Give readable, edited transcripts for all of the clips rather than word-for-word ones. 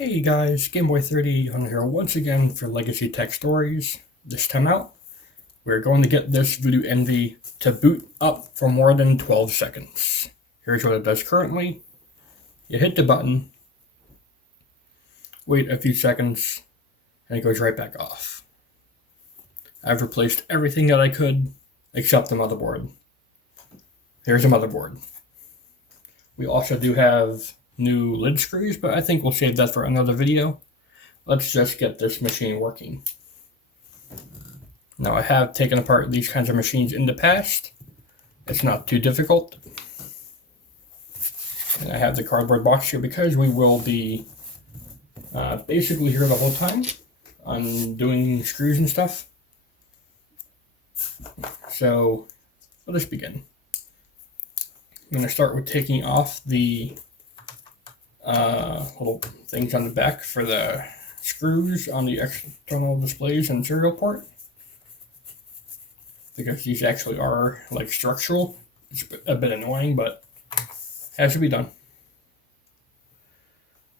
Hey guys, Gameboy30 on here once again for Legacy Tech Stories. This time out, we're going to get this Voodoo Envy to boot up for more than 12 seconds. Here's what it does currently. You hit the button, wait a few seconds, and it goes right back off. I've replaced everything that I could except the motherboard. Here's the motherboard. We also do have new lid screws, but I think we'll save that for another video. Let's just get this machine working. Now, I have taken apart these kinds of machines in the past. It's not too difficult. And I have the cardboard box here because we will be basically here the whole time undoing screws and stuff. So let us begin. I'm going to start with taking off the little things on the back for the screws on the external displays and serial port, because these actually are like structural. It's a bit annoying, but has to be done.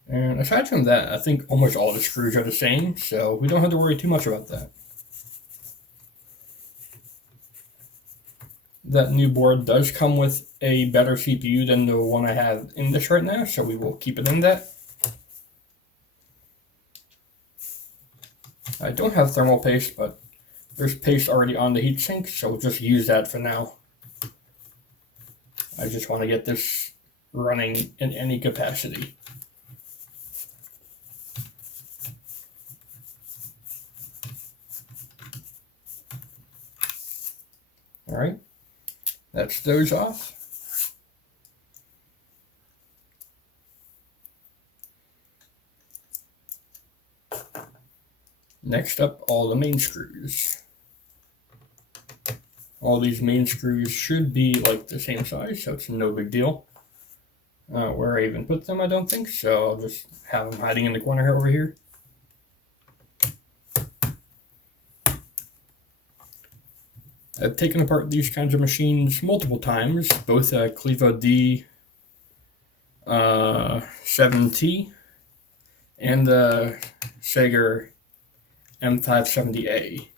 And aside from that, I think almost all the screws are the same, so we don't have to worry too much about that. That new board does come with a better CPU than the one I have in this right now, so we will keep it in that. I don't have thermal paste, but there's paste already on the heatsink, so we'll just use that for now. I just want to get this running in any capacity. All right. That's those off. Next up, all the main screws. All these main screws should be like the same size, so it's no big deal. Where I even put them, I don't think, so I'll just have them hiding in the corner over here. I've taken apart these kinds of machines multiple times, both a Clevo D7T and the Sager M570A.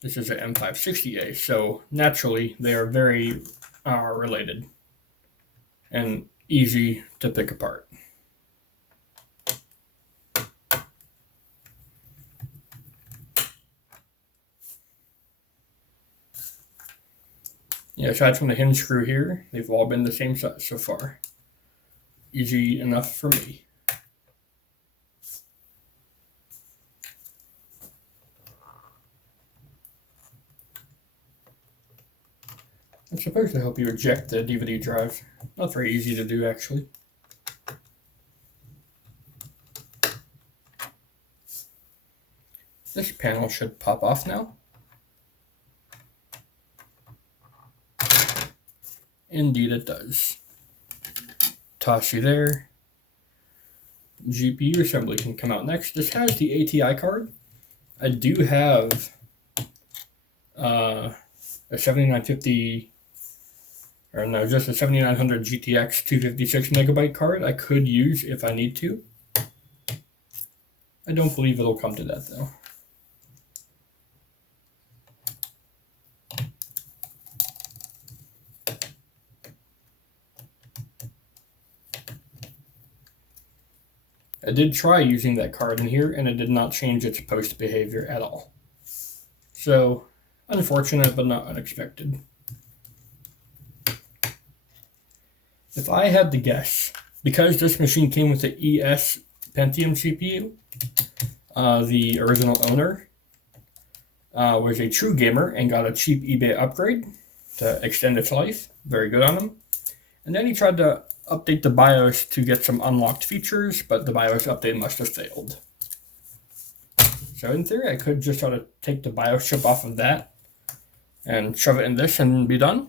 This is an M560A, so naturally they are very related and easy to pick apart. Yeah, aside from the hinge screw here, they've all been the same size so far. Easy enough for me. It's supposed to help you eject the DVD drive. Not very easy to do, actually. This panel should pop off now. Indeed it does. Toss you there. GPU assembly can come out next. This has the ATI card. I do have a 7950, or no, just a 7900 GTX 256 megabyte card I could use if I need to. I don't believe it'll come to that though. I did try using that card in here, and it did not change its post behavior at all. So, unfortunate, but not unexpected. If I had to guess, because this machine came with the ES Pentium CPU, the original owner was a true gamer and got a cheap eBay upgrade to extend its life. Very good on him. And then he tried to update the BIOS to get some unlocked features, but the BIOS update must have failed. So in theory, I could just try to take the BIOS chip off of that and shove it in this and be done.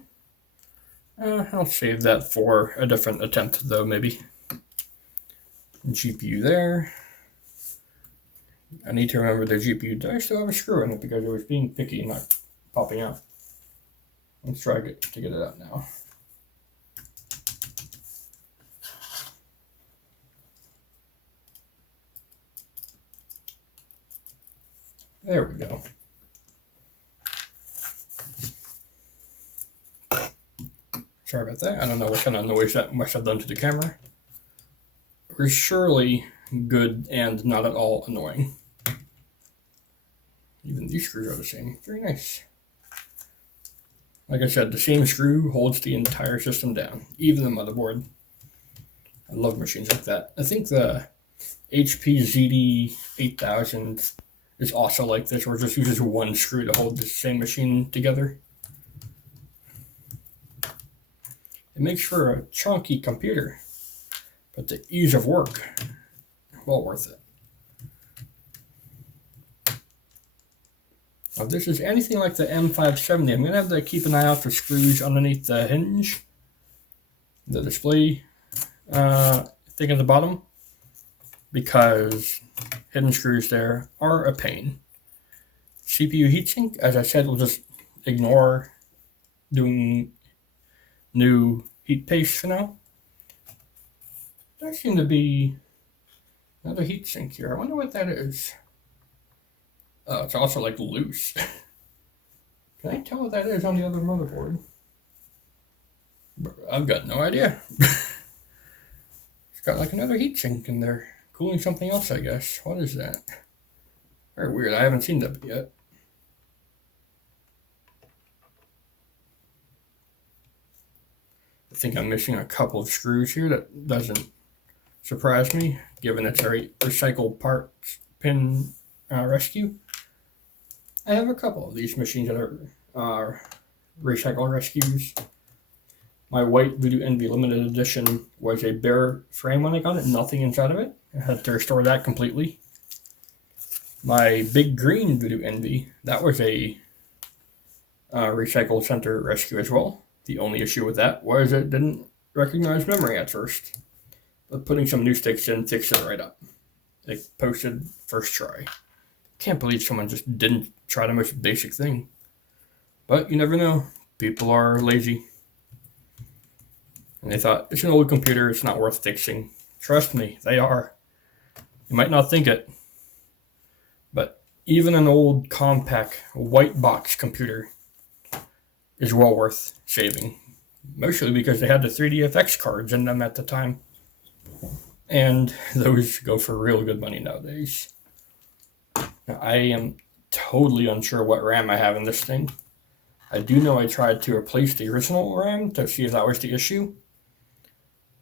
I'll save that for a different attempt though, maybe. GPU there. I need to remember the GPU does still have a screw in it because it was being picky and not popping out. Let's try to get it out now. There we go. Sorry about that. I don't know what kind of noise that must have done to the camera. We're surely good and not at all annoying. Even these screws are the same. Very nice. Like I said, the same screw holds the entire system down, even the motherboard. I love machines like that. I think the HP ZD 8000 is also like this, where it just uses one screw to hold the same machine together. It makes for a chunky computer, but the ease of work, well worth it. Now, if this is anything like the M570, I'm going to have to keep an eye out for screws underneath the hinge, the display thing at the bottom, because hidden screws there are a pain. CPU heatsink, as I said, we'll just ignore doing new heat paste for now. There seems to be another heatsink here. I wonder what that is. Oh, it's also like loose. Can I tell what that is on the other motherboard? I've got no idea. It's got like another heatsink in there, cooling something else, I guess. What is that? Very weird. I haven't seen that yet. I think I'm missing a couple of screws here. That doesn't surprise me, given it's a recycled parts pin rescue. I have a couple of these machines that are recycle rescues. My white Voodoo Envy limited edition was a bare frame when I got it, nothing inside of it. I had to restore that completely. My big green Voodoo Envy, that was a recycle center rescue as well. The only issue with that was it didn't recognize memory at first. But putting some new sticks in fixed it right up. It posted first try. Can't believe someone just didn't try the most basic thing. But you never know. People are lazy. And they thought, it's an old computer, it's not worth fixing. Trust me, they are. You might not think it. But even an old compact white box computer is well worth saving. Mostly because they had the 3DFX cards in them at the time. And those go for real good money nowadays. Now, I am totally unsure what RAM I have in this thing. I do know I tried to replace the original RAM to see if that was the issue.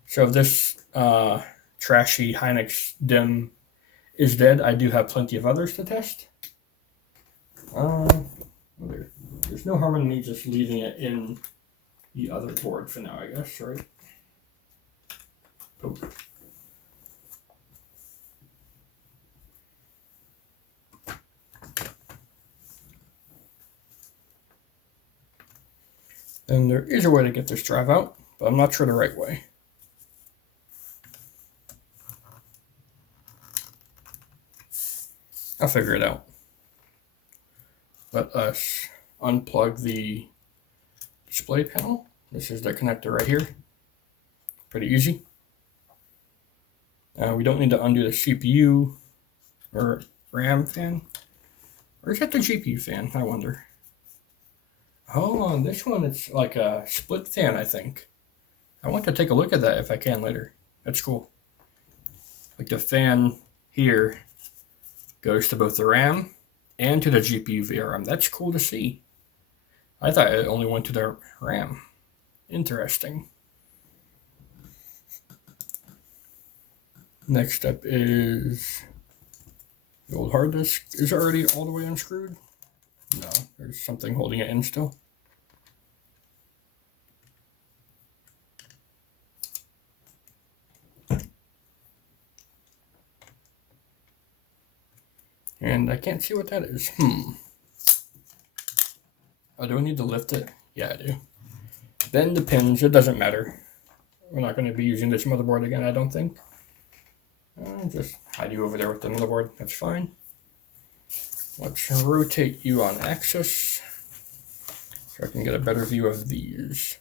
So if this trashy Hynix DIMM is dead, I do have plenty of others to test. There's no harm in me just leaving it in the other board for now, I guess, right? Oh. And there is a way to get this drive out, but I'm not sure the right way. I'll figure it out. Let us unplug the display panel. This is the connector right here. Pretty easy. We don't need to undo the CPU or RAM fan. Or is that the GPU fan? I wonder. Hold on, this one it's like a split fan, I think. I want to take a look at that if I can later. That's cool. Like the fan here goes to both the RAM and to the GPU VRM. That's cool to see. I thought it only went to the RAM. Interesting. Next up is the old hard disk. Is it already all the way unscrewed? No, there's something holding it in still. And I can't see what that is. Oh, do I need to lift it? Yeah, I do. Bend the pins. It doesn't matter. We're not going to be using this motherboard again, I don't think. Just hide you over there with the motherboard. That's fine. Let's rotate you on axis so I can get a better view of these.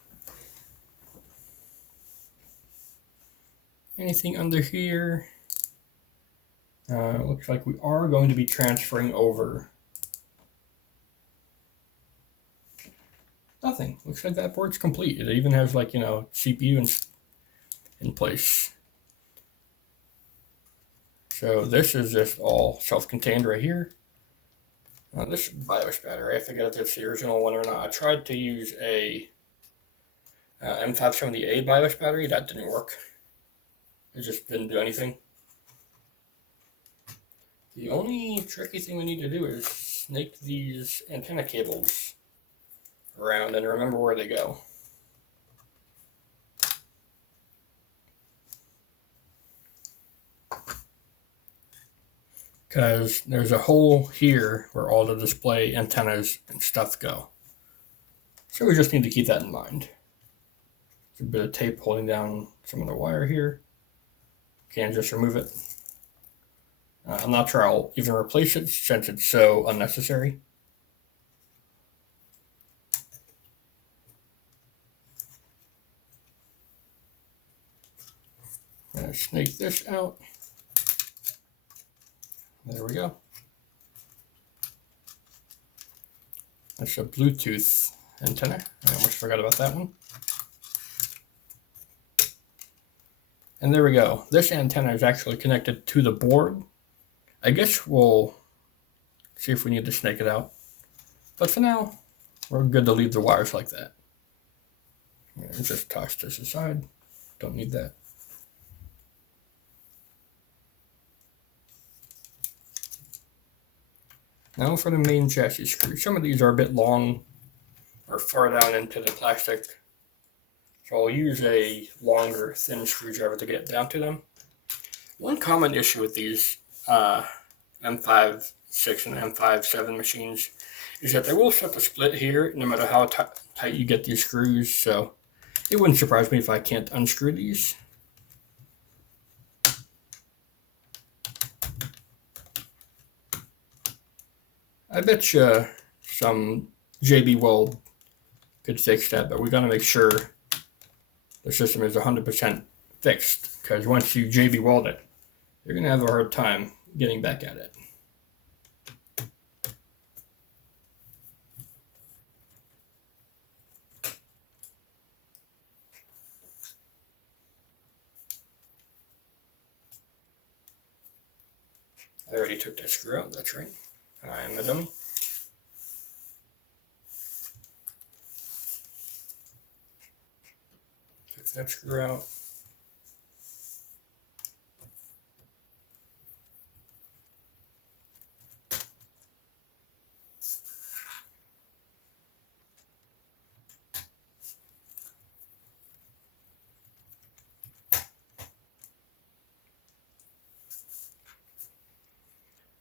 Anything under here? Looks like we are going to be transferring over Nothing. Looks like that board's complete. It even has, like, you know, CPU in place. So this is just all self-contained right here. This BIOS battery, I forget if it's the original one or not. I tried to use a M570A BIOS battery. That didn't work. It just didn't do anything. The only tricky thing we need to do is snake these antenna cables around and remember where they go. Because there's a hole here where all the display antennas and stuff go. So we just need to keep that in mind. There's a bit of tape holding down some of the wire here. Can just remove it. I'm not sure I'll even replace it since it's so unnecessary. I'm going to snake this out. There we go. That's a Bluetooth antenna. I almost forgot about that one. And there we go. This antenna is actually connected to the board. I guess we'll see if we need to snake it out. But for now, we're good to leave the wires like that. Just toss this aside. Don't need that. Now for the main chassis screws. Some of these are a bit long or far down into the plastic. So I'll use a longer, thin screwdriver to get down to them. One common issue with these M56 and M57 machines is that they will set the split here no matter how tight you get these screws. So it wouldn't surprise me if I can't unscrew these. I bet you some JB Weld could fix that, but we got to make sure the system is 100% fixed, because once you JB Weld it, you're going to have a hard time getting back at it. I already took that screw out, that's right. I am a dummy. Took that screw out.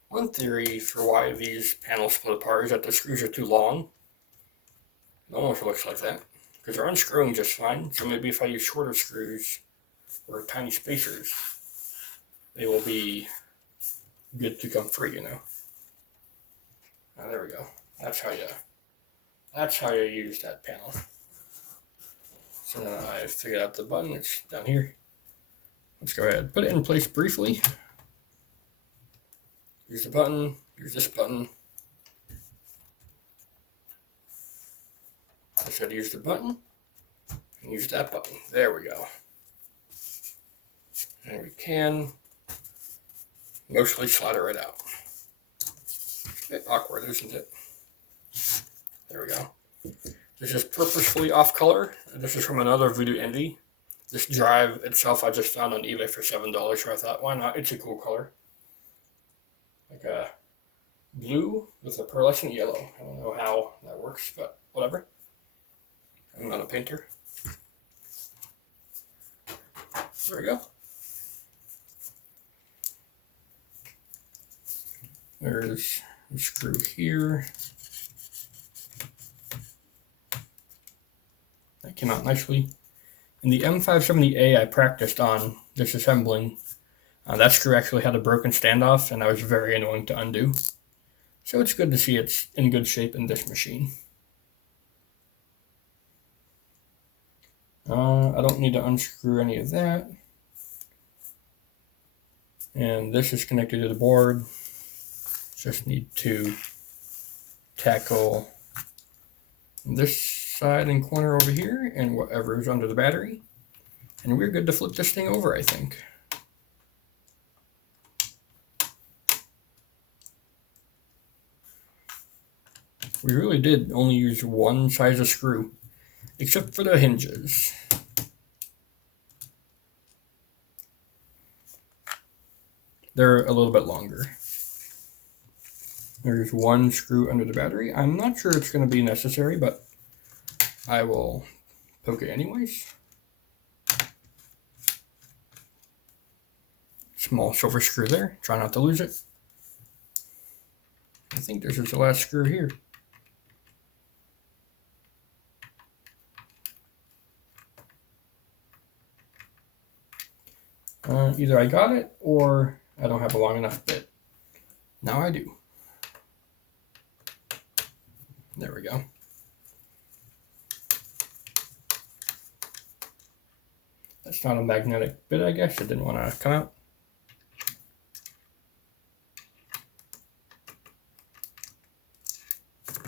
One theory for why these panels split apart is that the screws are too long. It almost looks like that, because they're unscrewing just fine. So maybe if I use shorter screws or tiny spacers, they will be good to come free, you know. There we go. That's how you use that panel. So now I figured out the button. It's down here. Let's go ahead, put it in place briefly. Use the button, use this button. I said use the button, and use that button. There we go. And we can mostly slide it right out. It's a bit awkward, isn't it? There we go. This is purposefully off color. This is from another Voodoo Envy. This drive itself I just found on eBay for $7, so I thought, why not? It's a cool color. Like a blue with a pearlescent yellow. I don't know how that works, but whatever. I'm not a painter. There we go. There's a screw here. That came out nicely. In the M570A I practiced on disassembling. That screw actually had a broken standoff, and that was very annoying to undo. So it's good to see it's in good shape in this machine. I don't need to unscrew any of that. And this is connected to the board. Just need to tackle this side and corner over here and whatever is under the battery. And we're good to flip this thing over, I think. We really did only use one size of screw, except for the hinges. They're a little bit longer. There's one screw under the battery. I'm not sure it's going to be necessary, but I will poke it anyways. Small silver screw there. Try not to lose it. I think this is the last screw here. Either I got it or I don't have a long enough bit. Now I do. There we go. That's not a magnetic bit, I guess. It didn't want to come out.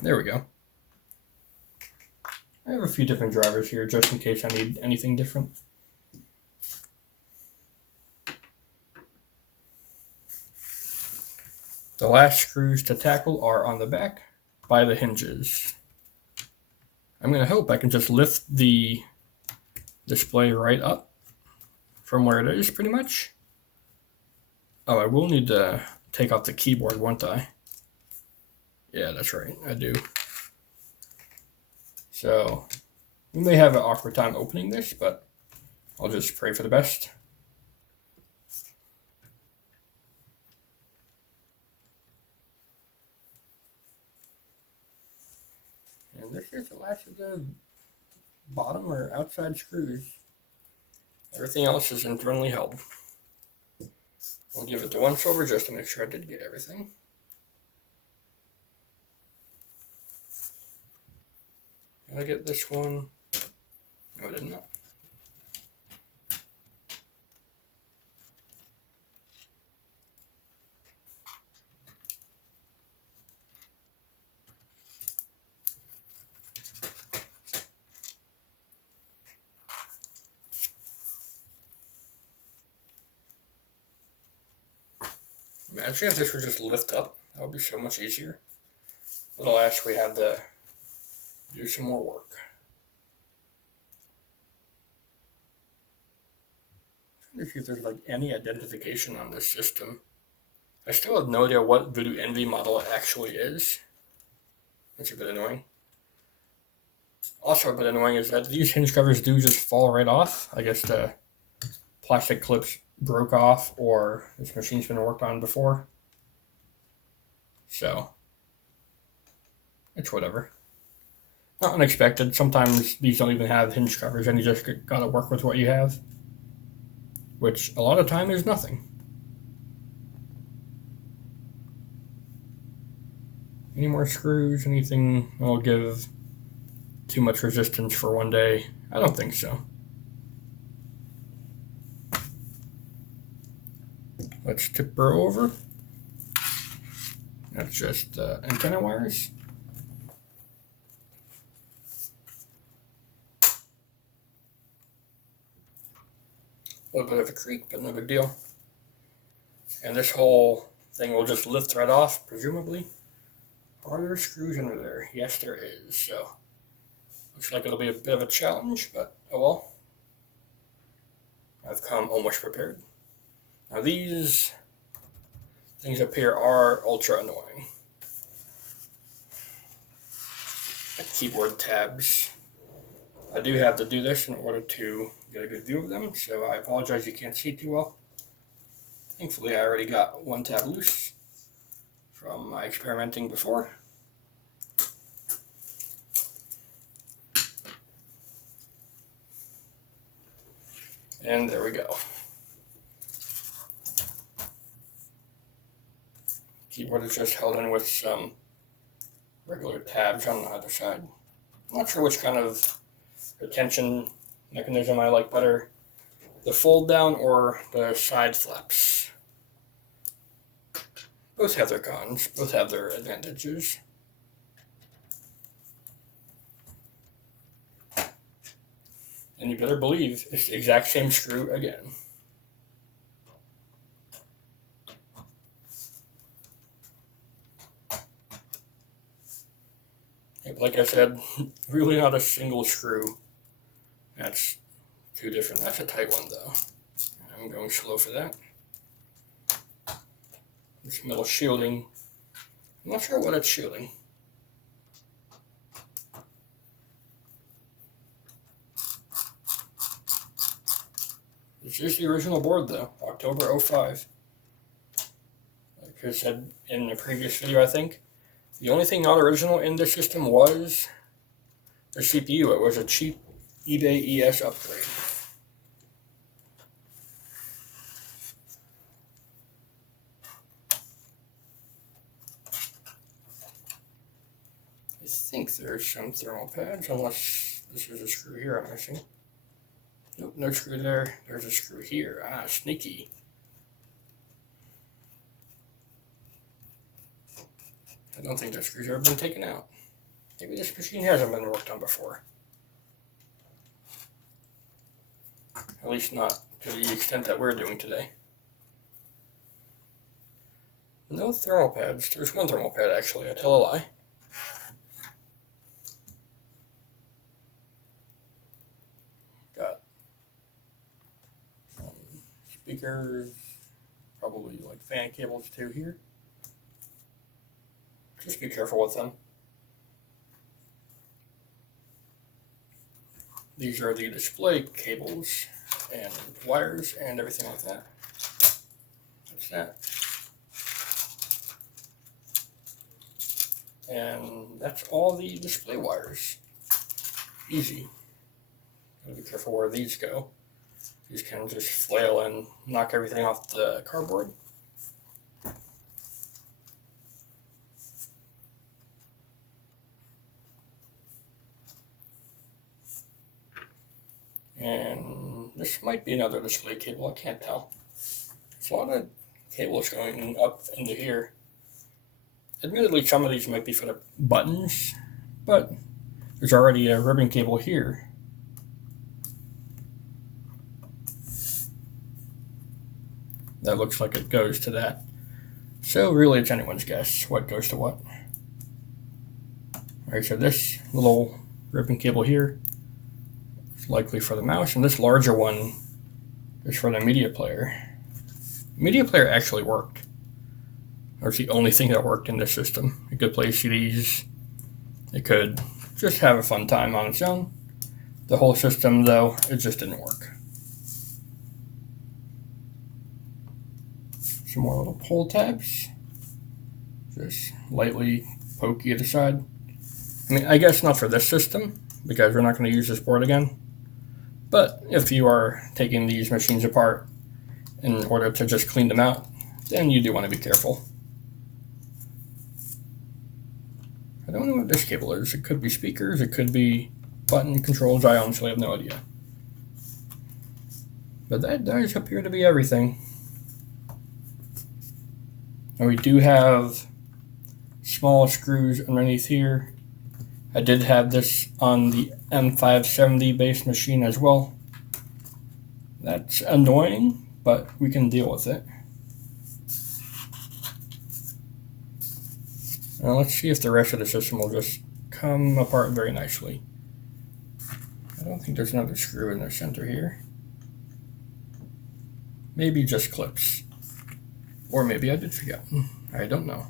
There we go. I have a few different drivers here just in case I need anything different. The last screws to tackle are on the back by the hinges. I'm going to hope I can just lift the display right up from where it is, pretty much. Oh, I will need to take off the keyboard, won't I? Yeah, that's right, I do. So, we may have an awkward time opening this, but I'll just pray for the best. And this is the last of the bottom or outside screws. Everything else is internally held. I'll give it the once over just to make sure I did get everything. Did I get this one? No, I did not. Imagine if this would just lift up. That would be so much easier. But alas, we had to do some more work. I'm trying to see if there's like any identification on this system. I still have no idea what Voodoo Envy model it actually is. That's a bit annoying. Also a bit annoying is that these hinge covers do just fall right off. I guess the plastic clips broke off or this machine's been worked on before. So, it's whatever. Not unexpected. Sometimes these don't even have hinge covers and you just gotta work with what you have. Which a lot of time is nothing. Any more screws? Anything that'll give too much resistance for one day? I don't think so. Let's tip her over. That's just antenna wires. A little bit of a creak, but no big deal. And this whole thing will just lift right off, presumably. Are there screws under there? Yes, there is. So, looks like it'll be a bit of a challenge, but oh well. I've come almost prepared. Now these things up here are ultra annoying. Keyboard tabs. I do have to do this in order to get a good view of them, so I apologize you can't see too well. Thankfully I already got one tab loose from my experimenting before. And there we go. Keyboard is just held in with some regular tabs on the other side. I'm not sure which kind of retention mechanism I like better, the fold down or the side flaps. Both have their cons, both have their advantages. And you better believe it's the exact same screw again. Like I said, really not a single screw. That's too different. That's a tight one though. I'm going slow for that. This metal shielding, I'm not sure what it's shielding. This is the original board though, October 05. Like I said in the previous video, I think, the only thing not original in this system was the CPU. It was a cheap eBay ES upgrade. I think there's some thermal pads, unless this is a screw here I'm missing. Nope, no screw there. There's a screw here. Ah, sneaky. I don't think that screw's ever been taken out. Maybe this machine hasn't been worked on before. At least not to the extent that we're doing today. No thermal pads. There's one thermal pad actually, I tell a lie. Got some speakers, probably like fan cables too here. Just be careful with them. These are the display cables and wires and everything like that. That's that. And that's all the display wires. Easy. Gotta be careful where these go. These can just flail and knock everything off the cardboard. And this might be another display cable, I can't tell. There's a lot of cables going up into here. Admittedly, some of these might be for the buttons, but there's already a ribbon cable here. That looks like it goes to that. So really it's anyone's guess what goes to what. Alright, so this little ribbon cable here is likely for the mouse, and this larger one is for the media player. The media player actually worked. That's the only thing that worked in this system. It could play CDs. It could just have a fun time on its own. The whole system, though, it just didn't work. Some more little pull tabs. Just lightly pokey at the side. I mean, I guess not for this system, because we're not going to use this board again. But if you are taking these machines apart in order to just clean them out, then you do want to be careful. I don't know what this cable is. It could be speakers, it could be button controls. I honestly have no idea. But that does appear to be everything. And we do have small screws underneath here. I did have this on the M570 based machine as well. That's annoying, but we can deal with it. Now let's see if the rest of the system will just come apart very nicely. I don't think there's another screw in the center here. Maybe just clips. Or maybe I did forget. I don't know.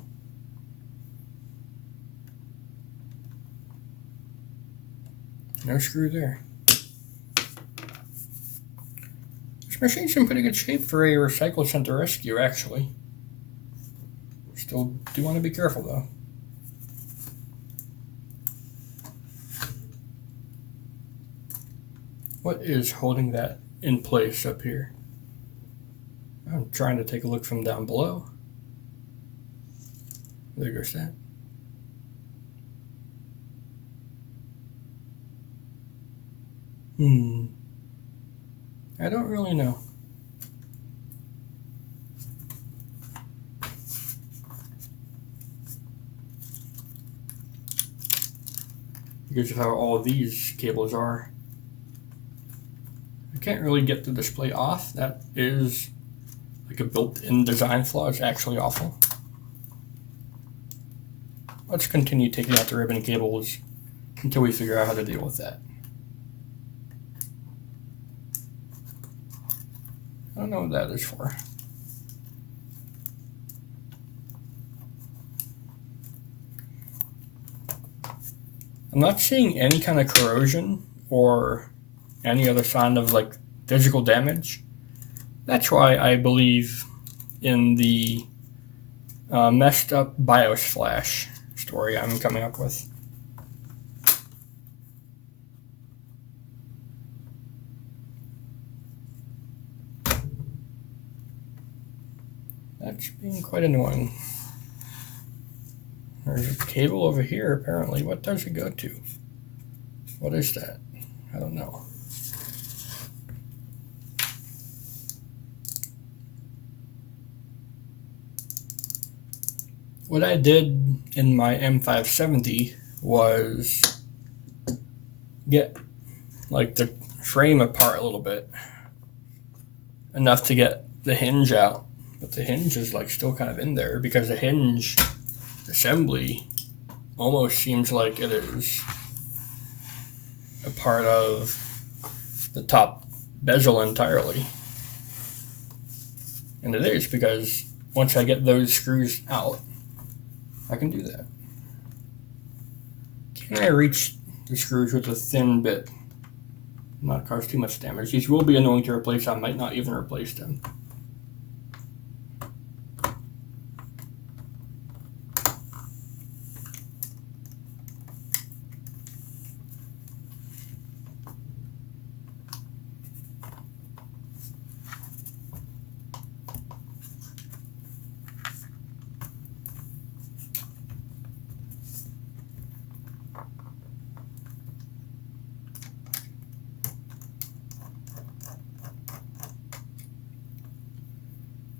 No screw there. This machine's in pretty good shape for a recycle center rescue, actually. Still do want to be careful, though. What is holding that in place up here? I'm trying to take a look from down below. There goes that. I don't really know. Because of how all of these cables are. can't really get the display off. That is like a built-in design flaw. It's actually awful. Let's continue taking out the ribbon cables until we figure out how to deal with that. I don't know what that is for. I'm not seeing any kind of corrosion or any other sign of like physical damage. That's why I believe in the messed up BIOS flash story I'm coming up with. That's being quite annoying. There's a cable over here apparently. What does it go to? What is that? I don't know. What I did in my M570 was get like the frame apart a little bit, enough to get the hinge out, but the hinge is like still kind of in there because the hinge assembly almost seems like it is a part of the top bezel entirely. And it is, because once I get those screws out, I can do that. Can I reach the screws with a thin bit? Not cause too much damage. These will be annoying to replace. I might not even replace them.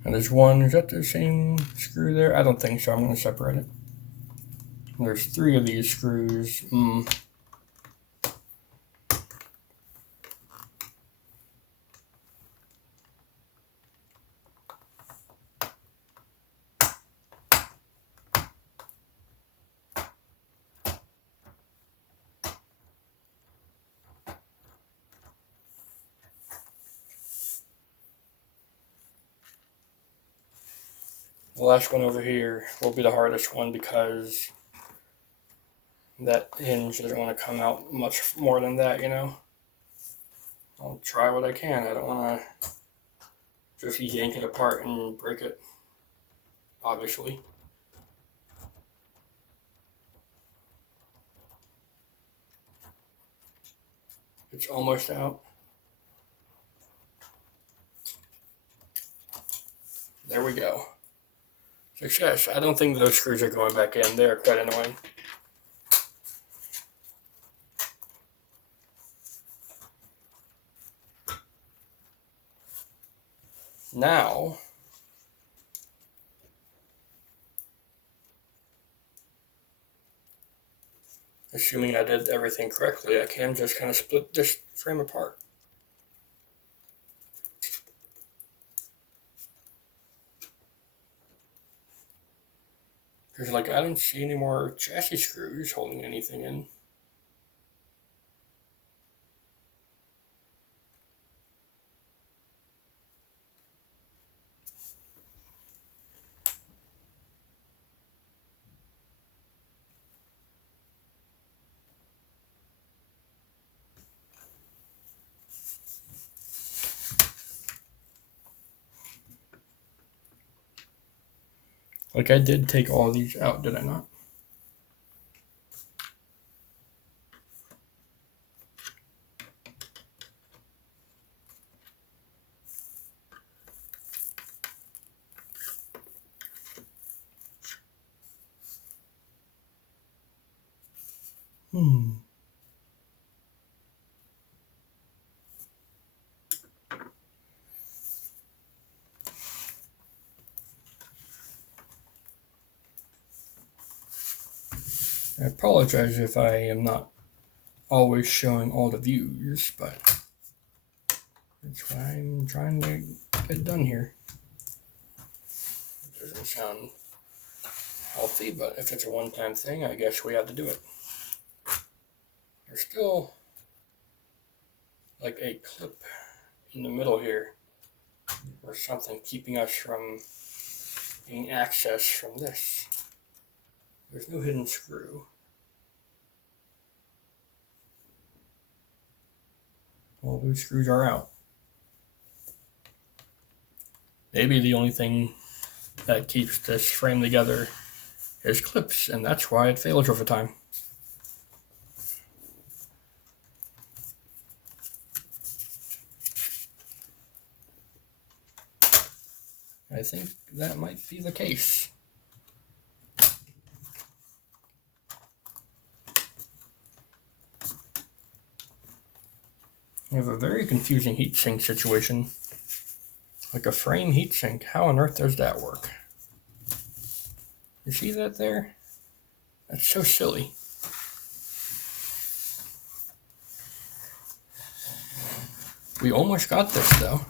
And there's one, is that the same screw there? I don't think so. I'm going to separate it. There's 3 of these screws. The last one over here will be the hardest one because that hinge doesn't want to come out much more than that, you know. I'll try what I can. I don't want to just yank it apart and break it, obviously. It's almost out. There we go. Success. I don't think those screws are going back in. They're quite annoying. Now, assuming I did everything correctly, I can just kind of split this frame apart. Because, like, I don't see any more chassis screws holding anything in. Like, I did take all these out, did I not? I apologize if I am not always showing all the views, but That's why I'm trying to get done here. It doesn't sound healthy, but if it's a one-time thing, I guess we have to do it. There's still like a clip in the middle here or something keeping us from getting access from this. There's no hidden screw. All those screws are out. Maybe the only thing that keeps this frame together is clips, and that's why it fails over time. I think that might be the case. We have a very confusing heatsink situation. Like a frame heatsink. How on earth does that work? You see that there? That's so silly. We almost got this though.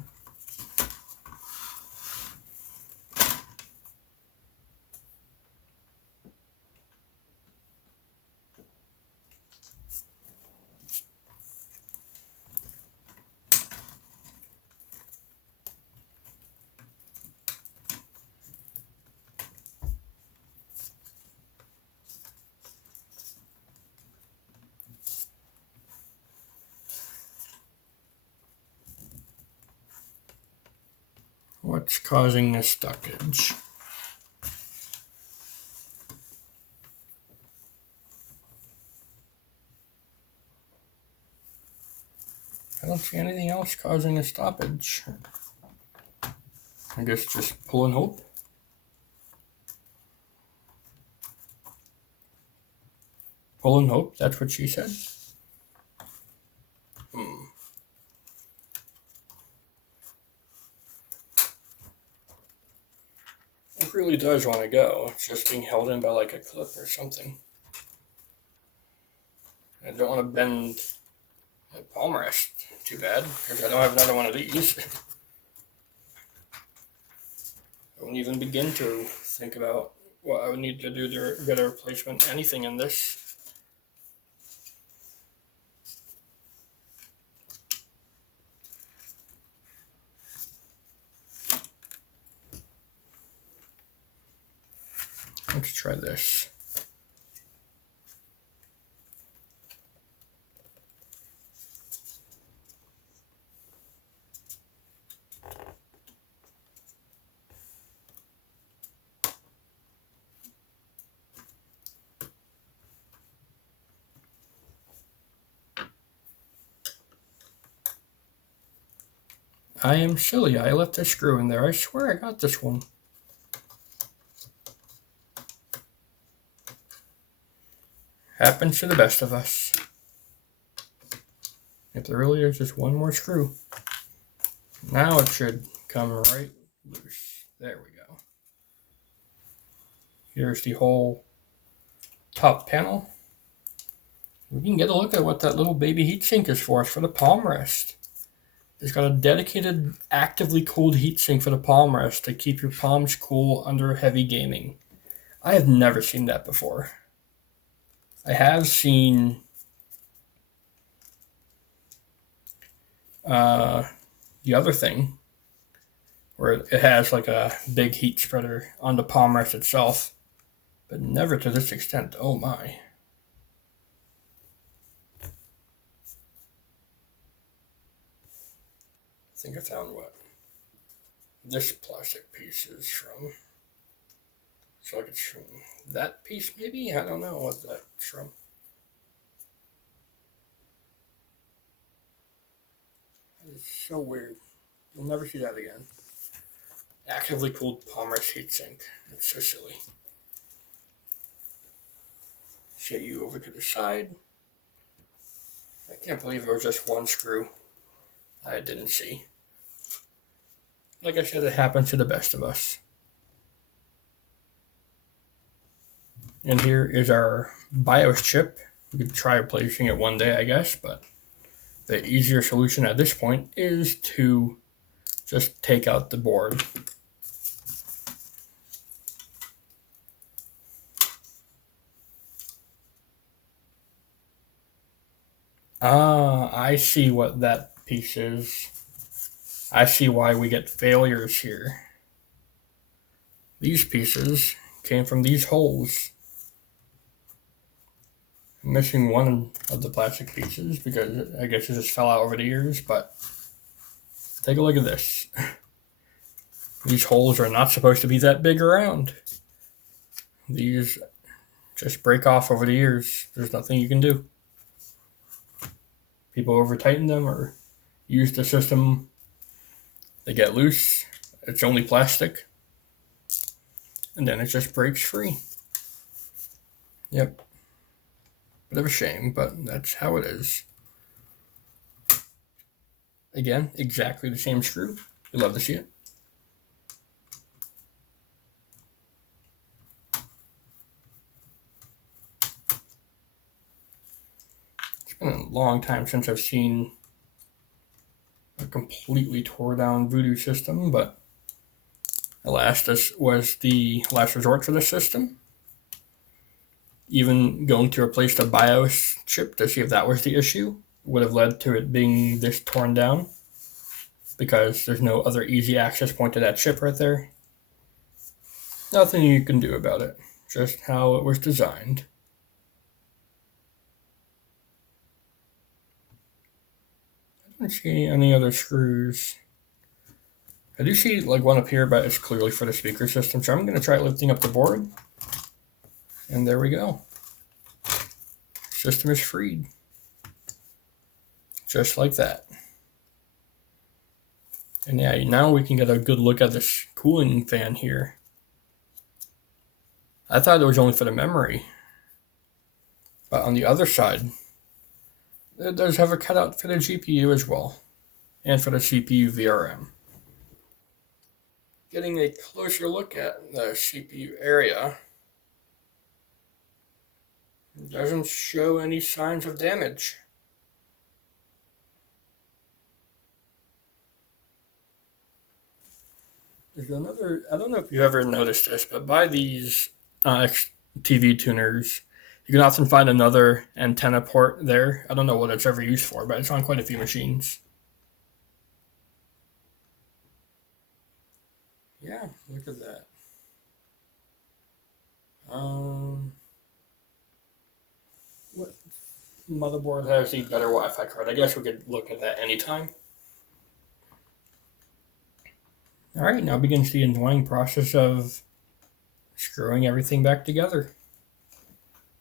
What's causing the stuckage? I don't see anything else causing a stoppage. I guess just pull and hope. Pull and hope, that's what she said. It really does want to go. It's just being held in by like a clip or something. I don't want to bend the palm rest too bad, because I don't have another one of these. I wouldn't even begin to think about what I would need to do to get a replacement, anything in this. Let's try this. I am silly. I left a screw in there. I swear I got this one. Happens to the best of us. If there really is just one more screw. Now it should come right loose. There we go. Here's the whole top panel. We can get a look at what that little baby heatsink is for. It's for the palm rest. It's got a dedicated, actively cooled heatsink for the palm rest to keep your palms cool under heavy gaming. I have never seen that before. I have seen the other thing where it has like a big heat spreader on the palm rest itself, but never to this extent. Oh my. I think I found what this plastic piece is from. So like it's from that piece maybe? I don't know what that's from. It's so weird. You'll never see that again. Actively cooled palm rest heatsink. It's so silly. Set you over to the side. I can't believe there was just one screw I didn't see. Like I said, it happens to the best of us. And here is our BIOS chip. We could try replacing it one day, I guess, but the easier solution at this point is to just take out the board. I see what that piece is. I see why we get failures here. These pieces came from these holes. I'm missing one of the plastic pieces because I guess it just fell out over the years, but take a look at this. These holes are not supposed to be that big around. These just break off over the years. There's nothing you can do. People over tighten them or use the system. They get loose. It's only plastic. And then it just breaks free. Yep. Bit of a shame, but that's how it is. Again, exactly the same screw. You love to see it. It's been a long time since I've seen a completely tore down Voodoo system, but alas, this was the last resort for this system. Even going to replace the BIOS chip to see if that was the issue would have led to it being this torn down, because there's no other easy access point to that chip right there. Nothing you can do about it, just how it was designed. I don't see any other screws. I do see like one up here, but it's clearly for the speaker system, so I'm going to try lifting up the board. And there we go. System is freed. Just like that. And yeah, now we can get a good look at this cooling fan here. I thought it was only for the memory. But on the other side, it does have a cutout for the GPU as well. And for the CPU VRM. Getting a closer look at the CPU area. It doesn't show any signs of damage. There's another, I don't know if you ever noticed this, but by these TV tuners, you can often find another antenna port there. I don't know what it's ever used for, but it's on quite a few machines. Yeah, look at that. What motherboard has the better Wi-Fi card? I guess we could look at that anytime. Alright, now begins the annoying process of screwing everything back together.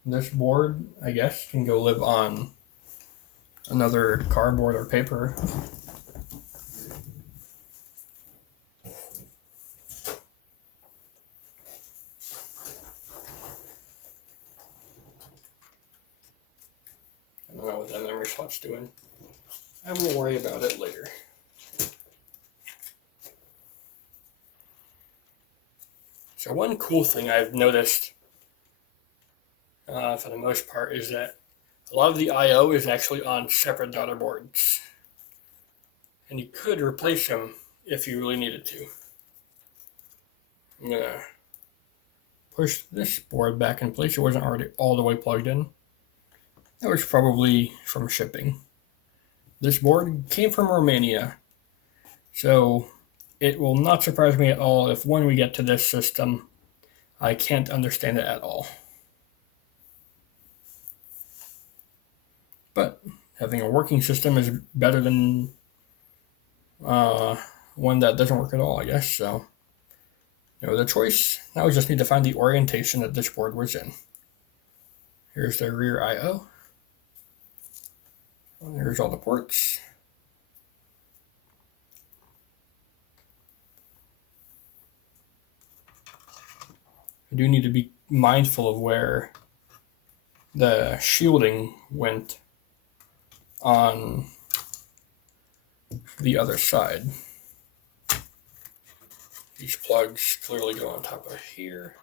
This board, I guess, can go live on another cardboard or paper. I don't know what that memory slot's doing. I will worry about it later. So one cool thing I've noticed, for the most part, is that a lot of the I/O is actually on separate daughter boards. And you could replace them if you really needed to. I'm going to push this board back in place. It wasn't already all the way plugged in. That was probably from shipping. This board came from Romania. So it will not surprise me at all if when we get to this system, I can't understand it at all. But having a working system is better than one that doesn't work at all, I guess. So, the choice. Now we just need to find the orientation that this board was in. Here's the rear I/O. Here's all the ports. I do need to be mindful of where the shielding went on the other side. These plugs clearly go on top of here.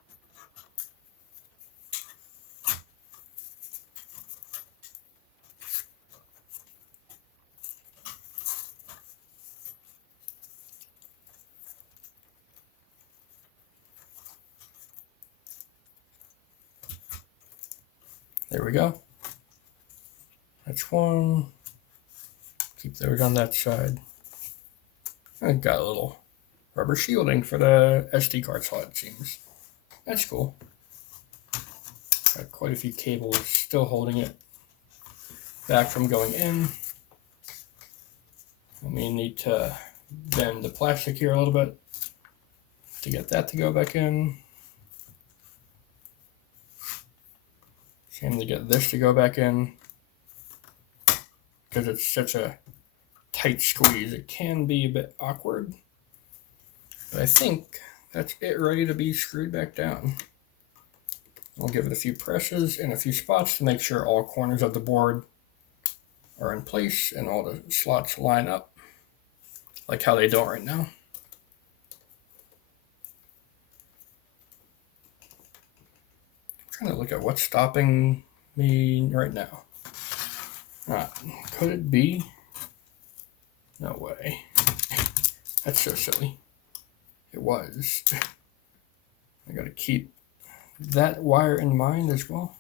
There we go. That's one. Keep those on that side. I got a little rubber shielding for the SD card slot, it seems. That's cool. Got quite a few cables still holding it back from going in. And we need to bend the plastic here a little bit to get that to go back in. Same to get this to go back in. Because it's such a tight squeeze, it can be a bit awkward. But I think that's it, ready to be screwed back down. I'll give it a few presses in a few spots to make sure all corners of the board are in place and all the slots line up, like how they don't right now. I'm trying to look at what's stopping me right now. Could it be? No way. That's so silly. It was. I gotta keep that wire in mind as well.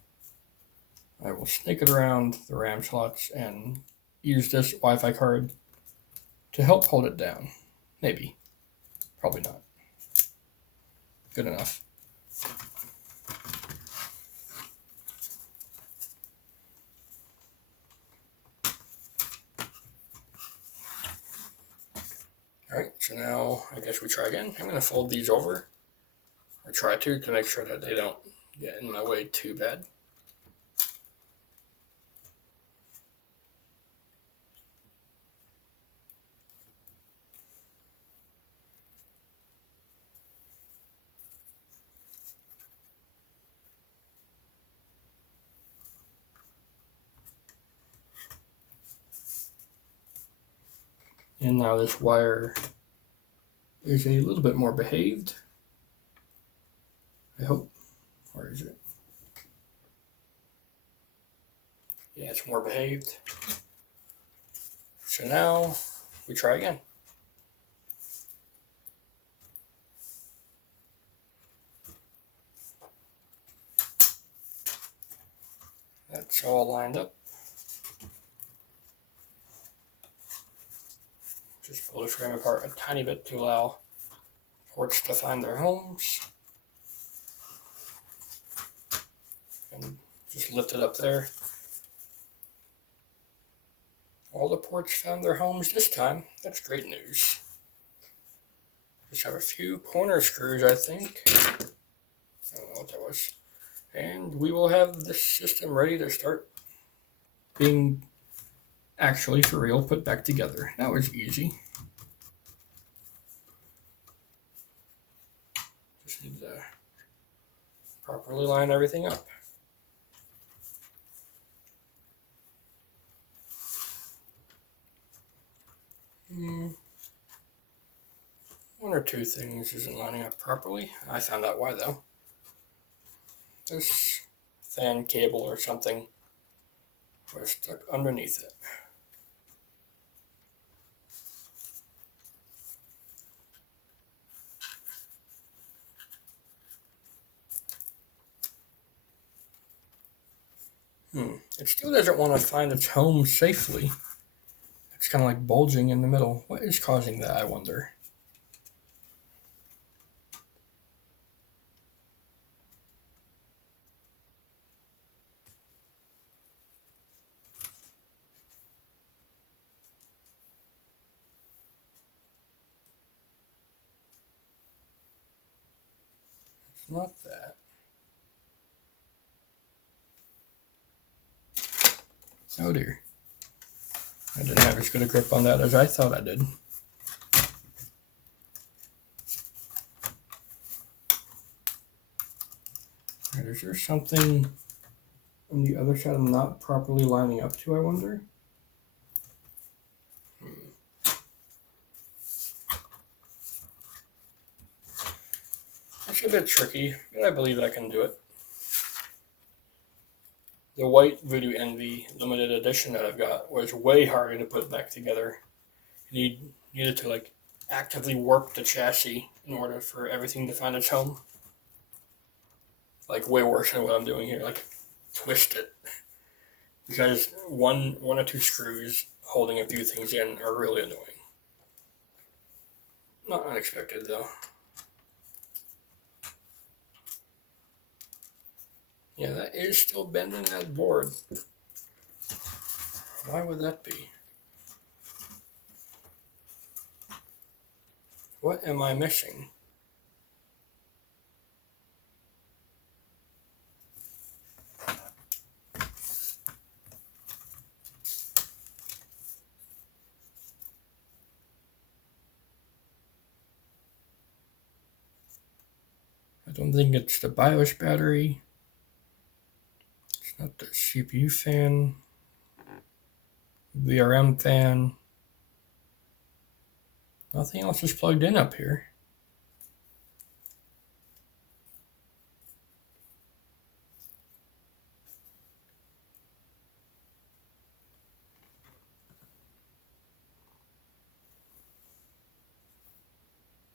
I will snake it around the RAM slots and use this Wi-Fi card to help hold it down. Maybe. Probably not. Good enough. Alright, so now I guess we try again. I'm going to fold these over, or try to make sure that they don't get in my way too bad. And now this wire is a little bit more behaved. I hope. Where is it? Yeah, it's more behaved. So now we try again. That's all lined up. Just pull the frame apart a tiny bit to allow ports to find their homes. And just lift it up there. All the ports found their homes this time. That's great news. Just have a few corner screws, I think. I don't know what that was. And we will have this system ready to start being actually for real put back together. That was easy. Just need to properly line everything up. One or two things isn't lining up properly. I found out why though. This fan cable or something was stuck underneath it. It still doesn't want to find its home safely. It's kind of like bulging in the middle. What is causing that, I wonder? It's not that. Oh dear. I didn't have as good a grip on that as I thought I did. Right, is there something on the other side I'm not properly lining up to, I wonder? It's a bit tricky, but I believe I can do it. The white Voodoo Envy limited edition that I've got was way harder to put back together. You needed to like actively warp the chassis in order for everything to find its home. Like way worse than what I'm doing here. Like twist it because one or two screws holding a few things in are really annoying. Not unexpected though. Yeah, that is still bending that board. Why would that be? What am I missing? I don't think it's the BIOS battery. It's not the CPU fan. VRM fan. Nothing else is plugged in up here.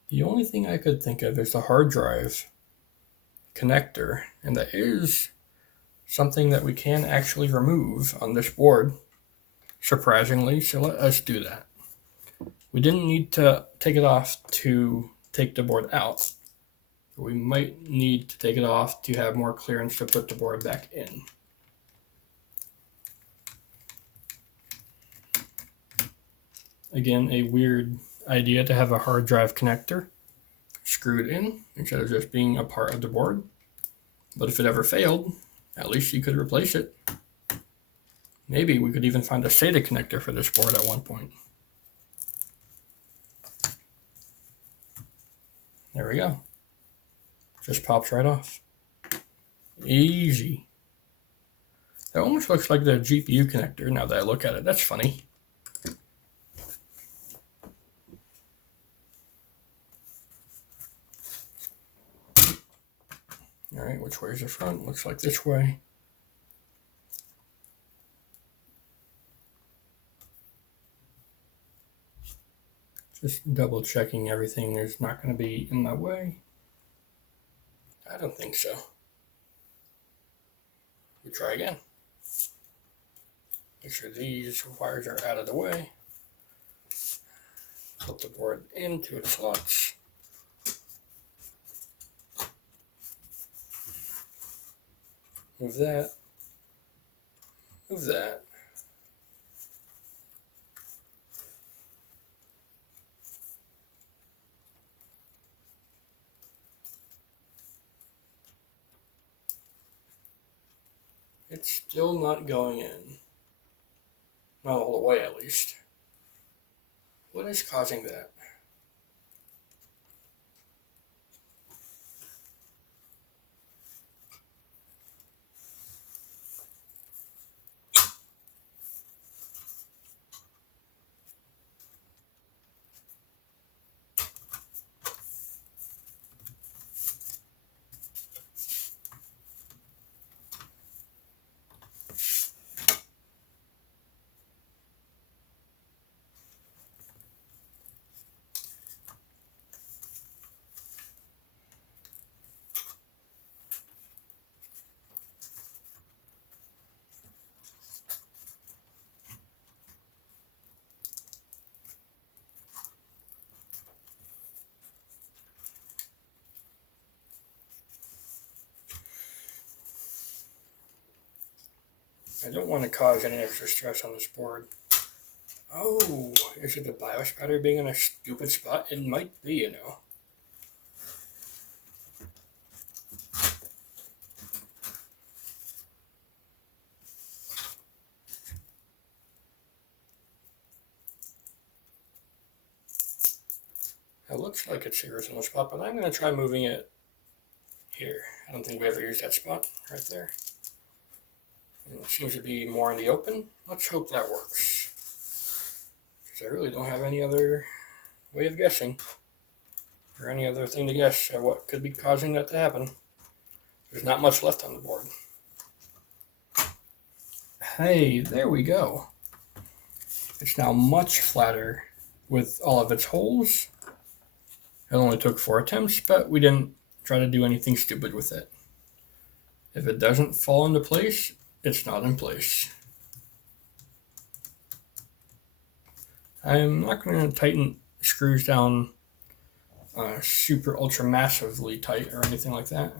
The only thing I could think of is the hard drive connector, and that is something that we can actually remove on this board, surprisingly, so let us do that. We didn't need to take it off to take the board out. We might need to take it off to have more clearance to put the board back in. Again, a weird idea to have a hard drive connector screwed in instead of just being a part of the board. But if it ever failed, at least you could replace it. Maybe we could even find a SATA connector for this board at one point. There we go. Just pops right off. Easy. That almost looks like the GPU connector now that I look at it. That's funny. All right, which way is the front? Looks like this way. Just double checking everything is not going to be in my way. I don't think so. We try again. Make sure these wires are out of the way. Put the board into its slots. Move that. Move that. It's still not going in. Not all the way, at least. What is causing that? I don't want to cause any extra stress on this board. Oh, is it the BIOS battery being in a stupid spot? It might be, you know. It looks like it's the original spot, but I'm going to try moving it here. I don't think we ever used that spot right there. It seems to be more in the open. Let's hope that works. Because I really don't have any other way of guessing. Or any other thing to guess at what could be causing that to happen. There's not much left on the board. Hey, there we go. It's now much flatter with all of its holes. It only took 4 attempts, but we didn't try to do anything stupid with it. If it doesn't fall into place, it's not in place. I'm not going to tighten screws down super ultra massively tight or anything like that.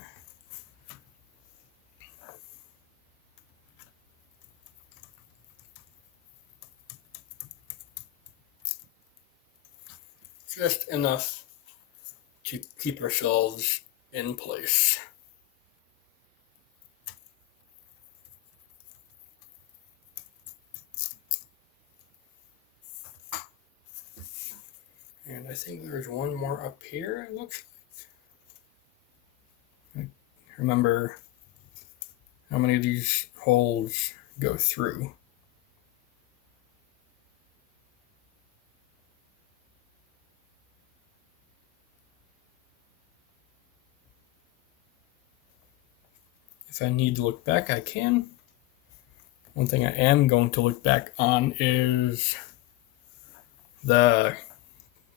Just enough to keep ourselves in place. And I think there's one more up here, it looks like. Remember how many of these holes go through. If I need to look back, I can. One thing I am going to look back on is the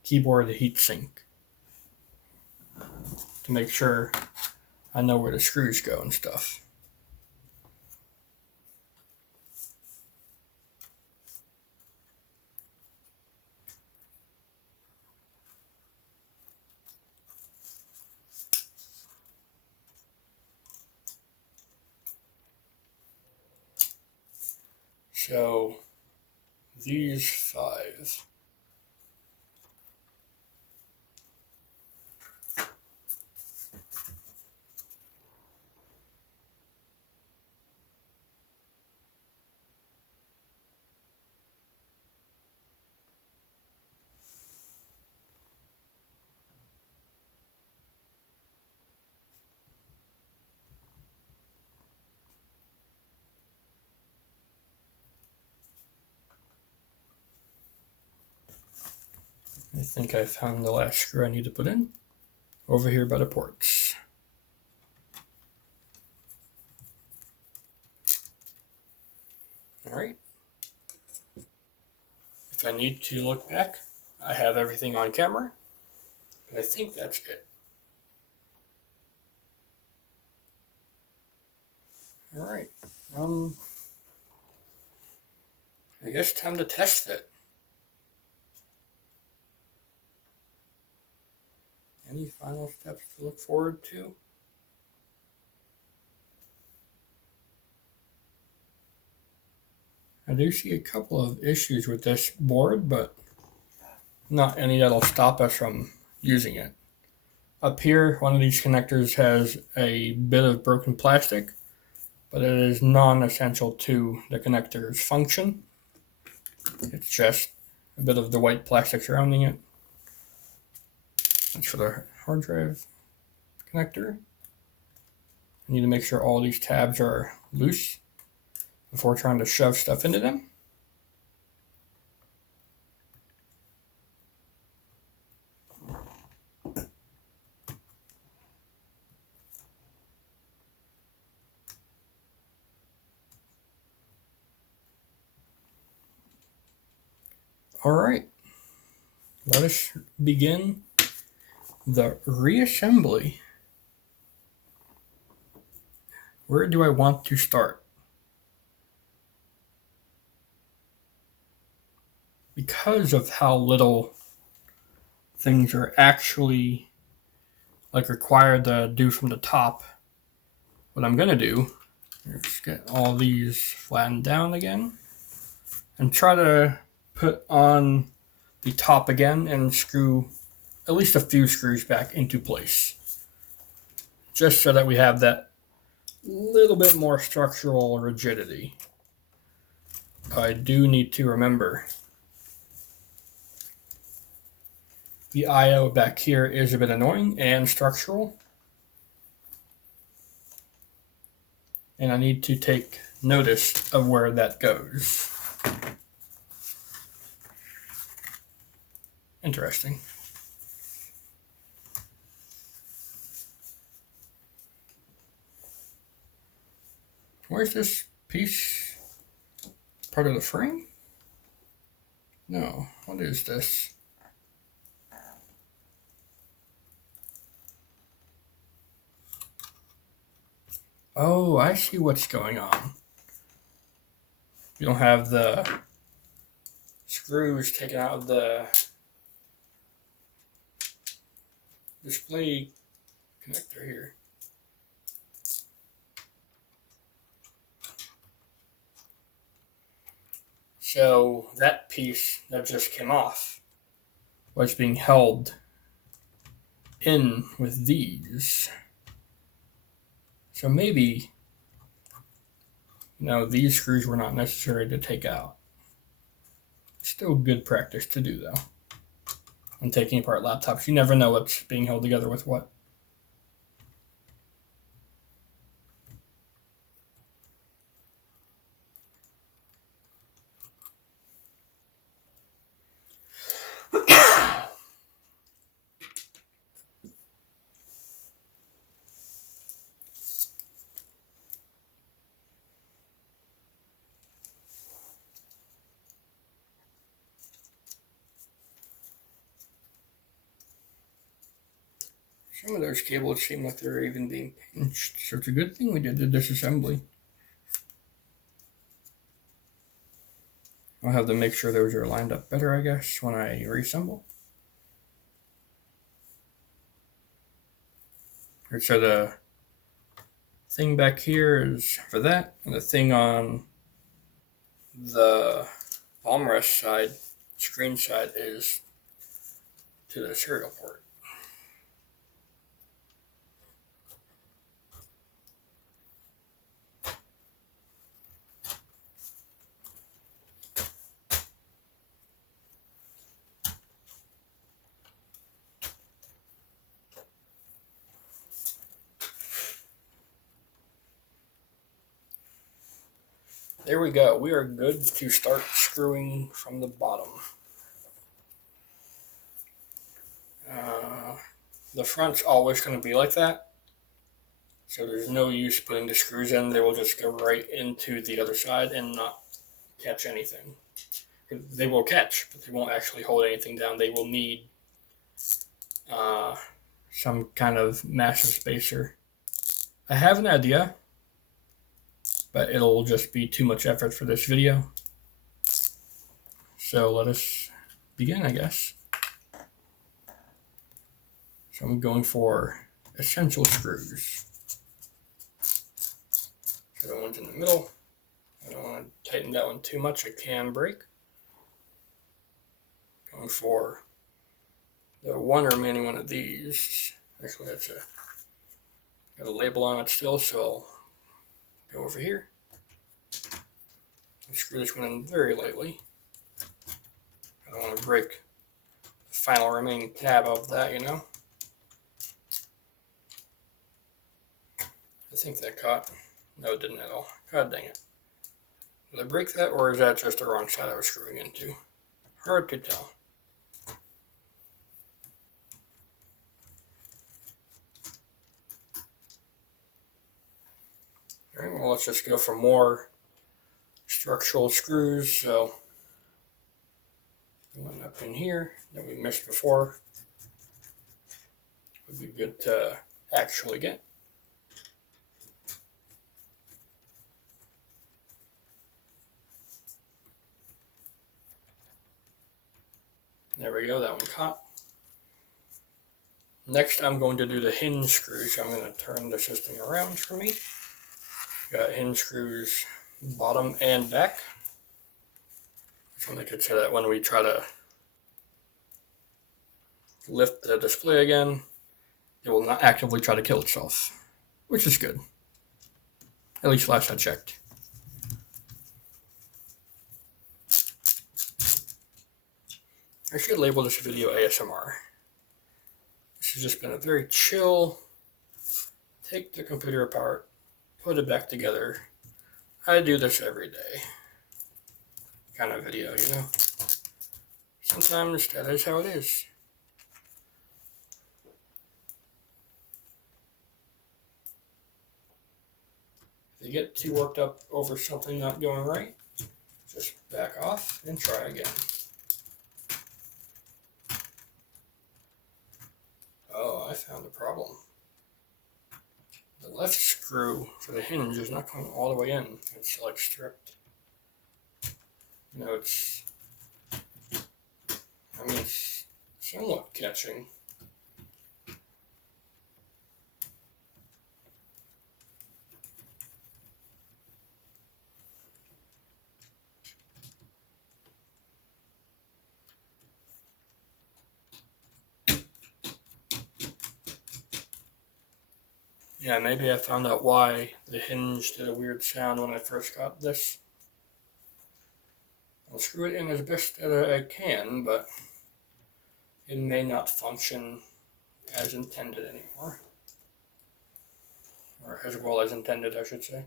keyboard heatsink to make sure I know where the screws go and stuff. So these 5. I think I found the last screw I need to put in over here by the ports. All right. If I need to look back, I have everything on camera, but I think that's it. All right. I guess time to test it. Any final steps to look forward to? I do see a couple of issues with this board, but not any that'll stop us from using it. Up here, one of these connectors has a bit of broken plastic, but it is non-essential to the connector's function. It's just a bit of the white plastic surrounding it. That's for the hard drive connector. I need to make sure all these tabs are loose before trying to shove stuff into them. All right, let us begin the reassembly. Where do I want to start? Because of how little things are actually required to do from the top, what I'm gonna do is get all these flattened down again and try to put on the top again and screw at least a few screws back into place, just so that we have that little bit more structural rigidity. I do need to remember the I/O back here is a bit annoying and structural, and I need to take notice of where that goes. Interesting. Where's this piece? Part of the frame? No. What is this? Oh, I see what's going on. You don't have the screws taken out of the display connector here. So that piece that just came off was being held in with these. So maybe, these screws were not necessary to take out. Still good practice to do, though. When taking apart laptops, you never know what's being held together with what. Some of those cables seem like they're even being pinched, so it's a good thing we did the disassembly. I'll have to make sure those are lined up better, I guess, when I reassemble. So the thing back here is for that, and the thing on the palm rest side, screen side, is to the serial port. There we go. We are good to start screwing from the bottom. The front's always going to be like that. So there's no use putting the screws in. They will just go right into the other side and not catch anything. They will catch, but they won't actually hold anything down. They will need some kind of massive spacer. I have an idea, but it'll just be too much effort for this video. So let us begin, I guess. So I'm going for essential screws. So the one's in the middle. I don't want to tighten that one too much. It can break. Going for the one remaining one of these. Actually, that's got a label on it still, so I'll go over here. I'll screw this one in very lightly. I don't want to break the final remaining tab of that, I think that caught. No, it didn't at all. God dang it. Did I break that, or is that just the wrong side I was screwing into? Hard to tell. Alright, well, let's just go for more structural screws. So, one up in here that we missed before would be good to actually get. There we go, that one caught. Next, I'm going to do the hinge screws. I'm going to turn the system around for me. Got hinge screws bottom and back. Just want to make it so that when we try to lift the display again, it will not actively try to kill itself, which is good. At least last I checked. I should label this video ASMR. This has just been a very chill, take the computer apart, put it back together. I do this every day kind of video, Sometimes that is how it is. If you get too worked up over something not going right, just back off and try again. Oh, I found a problem. The left screw for the hinge is not going all the way in. It's like stripped. You know, it's somewhat catching. Yeah, maybe I found out why the hinge did a weird sound when I first got this. I'll screw it in as best as I can, but it may not function as intended anymore. Or as well as intended, I should say.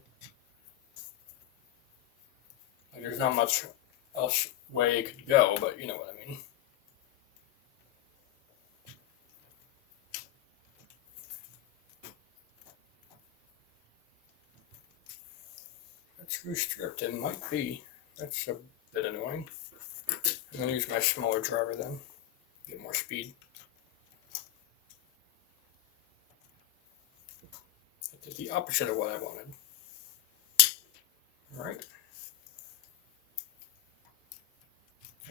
Like, there's not much else way it could go, but you know what I mean. That screw stripped, it might be. That's a bit annoying. I'm going to use my smaller driver then. Get more speed. I did the opposite of what I wanted. Alright.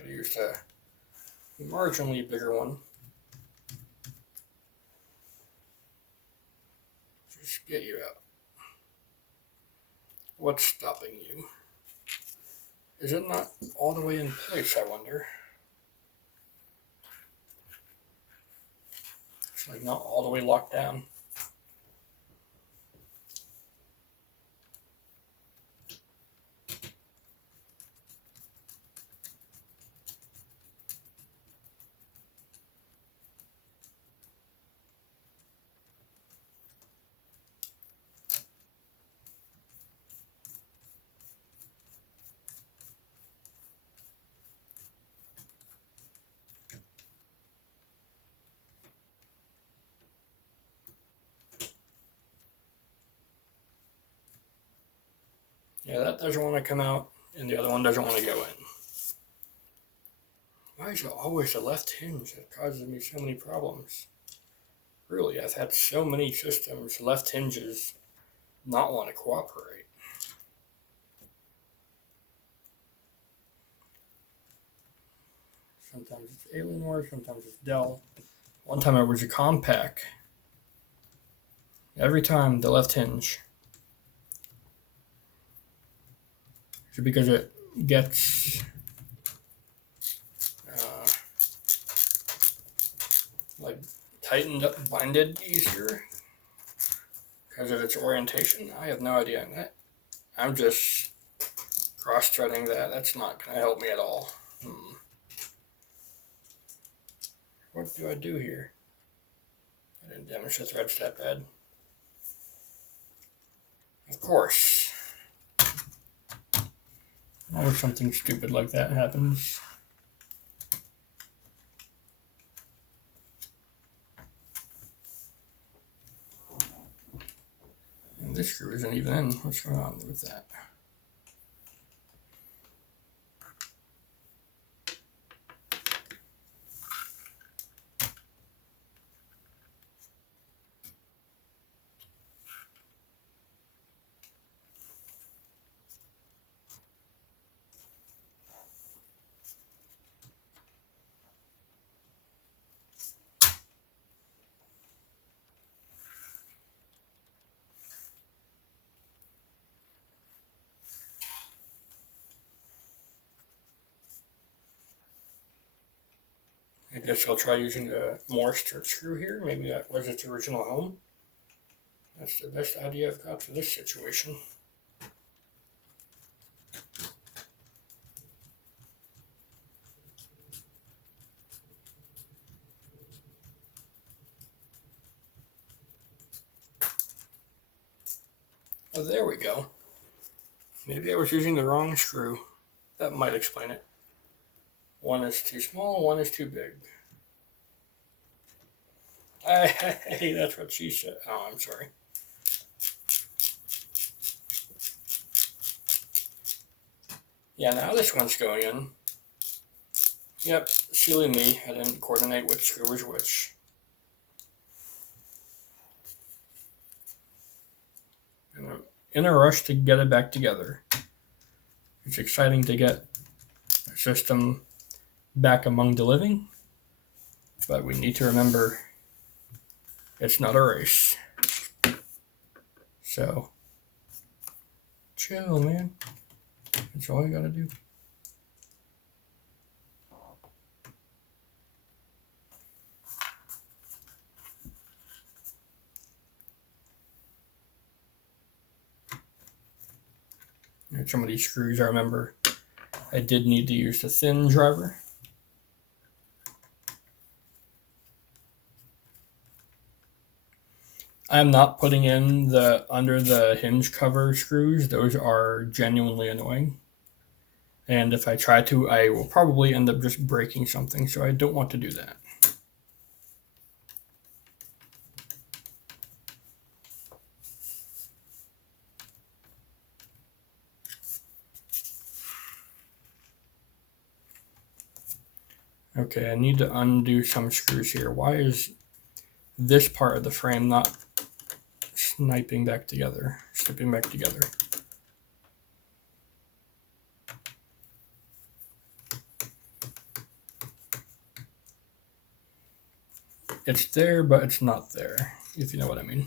I used a marginally bigger one. Just get you out. What's stopping you? Is it not all the way in place, I wonder? It's like not all the way locked down. Yeah, that doesn't want to come out, and the other one doesn't want to go in. Why is it always the left hinge that causes me so many problems? Really, I've had so many systems, left hinges, not want to cooperate. Sometimes it's Alienware, sometimes it's Dell. One time it was a Compaq. Every time the left hinge. Because it gets like tightened up, binded easier because of its orientation. I have no idea on that. I'm just cross-threading that. That's not going to help me at all. What do I do here? I didn't damage the threads that bad. Of course. Or something stupid like that happens. And this screw isn't even in. What's going on with that? I guess I'll try using the Morse strip screw here. Maybe that was its original home. That's the best idea I've got for this situation. Oh, there we go. Maybe I was using the wrong screw. That might explain it. One is too small, one is too big. Hey, that's what she said. Oh, I'm sorry. Yeah, now this one's going in. Yep, silly me. I didn't coordinate which screw was which. in a rush to get it back together. It's exciting to get a system back among the living, but we need to remember it's not a race. So, chill, man. That's all you gotta do. And some of these screws, I remember I did need to use the thin driver. I'm not putting in the under the hinge cover screws. Those are genuinely annoying. And if I try to, I will probably end up just breaking something, so I don't want to do that. Okay, I need to undo some screws here. Why is this part of the frame not snipping back together? It's there, but it's not there, if you know what I mean.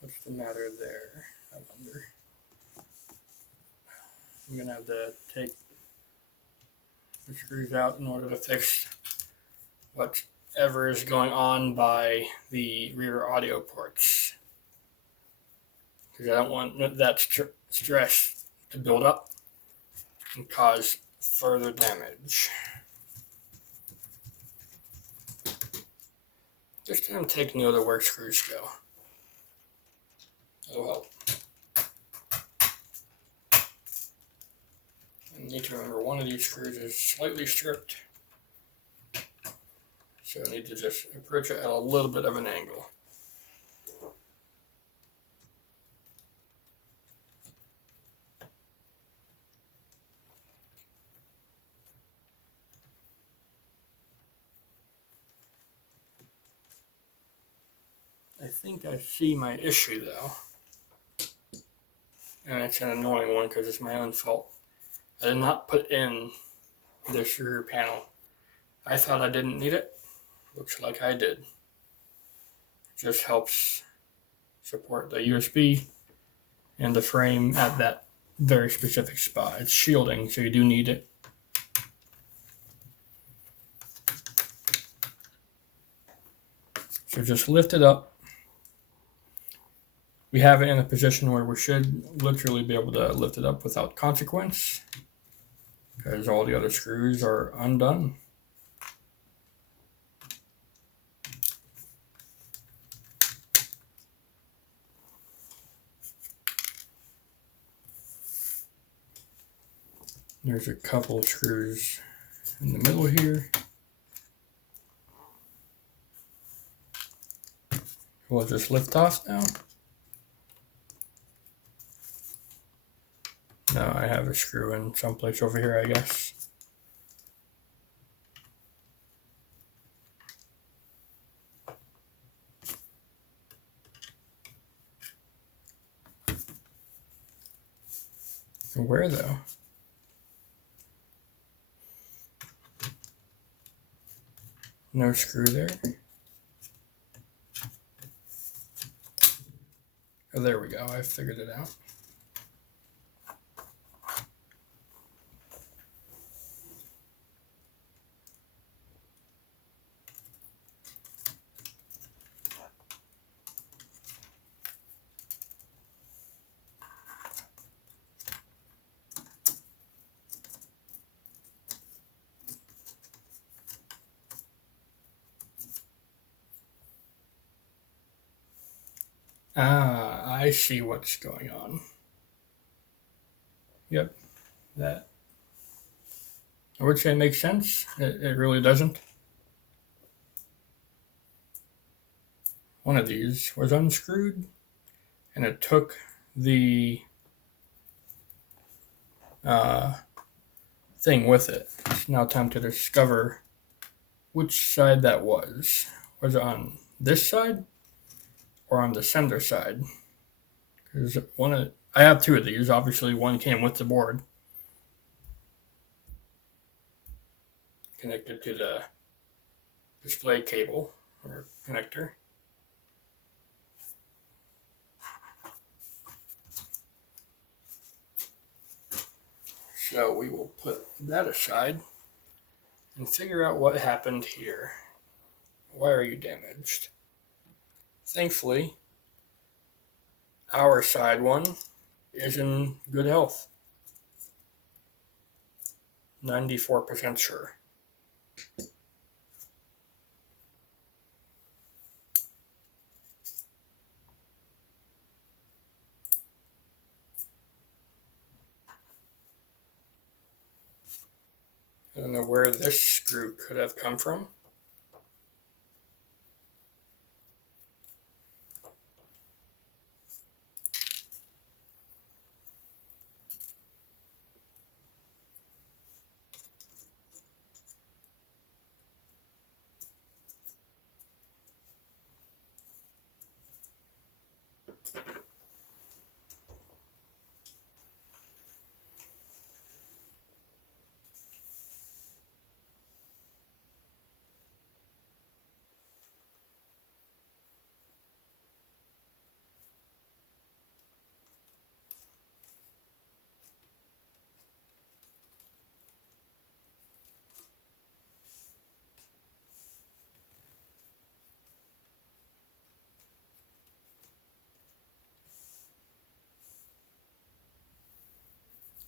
What's the matter there, I wonder? I'm gonna have to take the screws out in order to fix whatever is going on by the rear audio ports. Because I don't want that stress to build up and cause further damage. Just gonna take note of where screws go. That'll help. I need to remember one of these screws is slightly stripped. So I need to just approach it at a little bit of an angle. I think I see my issue though. And it's an annoying one because it's my own fault. I did not put in this rear panel. I thought I didn't need it. Looks like I did. It just helps support the USB and the frame at that very specific spot. It's shielding, so you do need it. So just lift it up. We have it in a position where we should literally be able to lift it up without consequence, because all the other screws are undone. There's a couple of screws in the middle here. We'll just lift off now. No, I have a screw in someplace over here, I guess. Where though? No screw there. Oh, there we go. I figured it out. Ah, I see what's going on. Yep, that. I would say makes sense. It really doesn't. One of these was unscrewed, and it took the thing with it. It's now time to discover which side that was. Was it on this side or on the sender side? Because I have two of these. Obviously, one came with the board, connected to the display cable or connector. So we will put that aside and figure out what happened here. Why are you damaged? Thankfully, our side one is in good health. 94% sure. I don't know where this screw could have come from.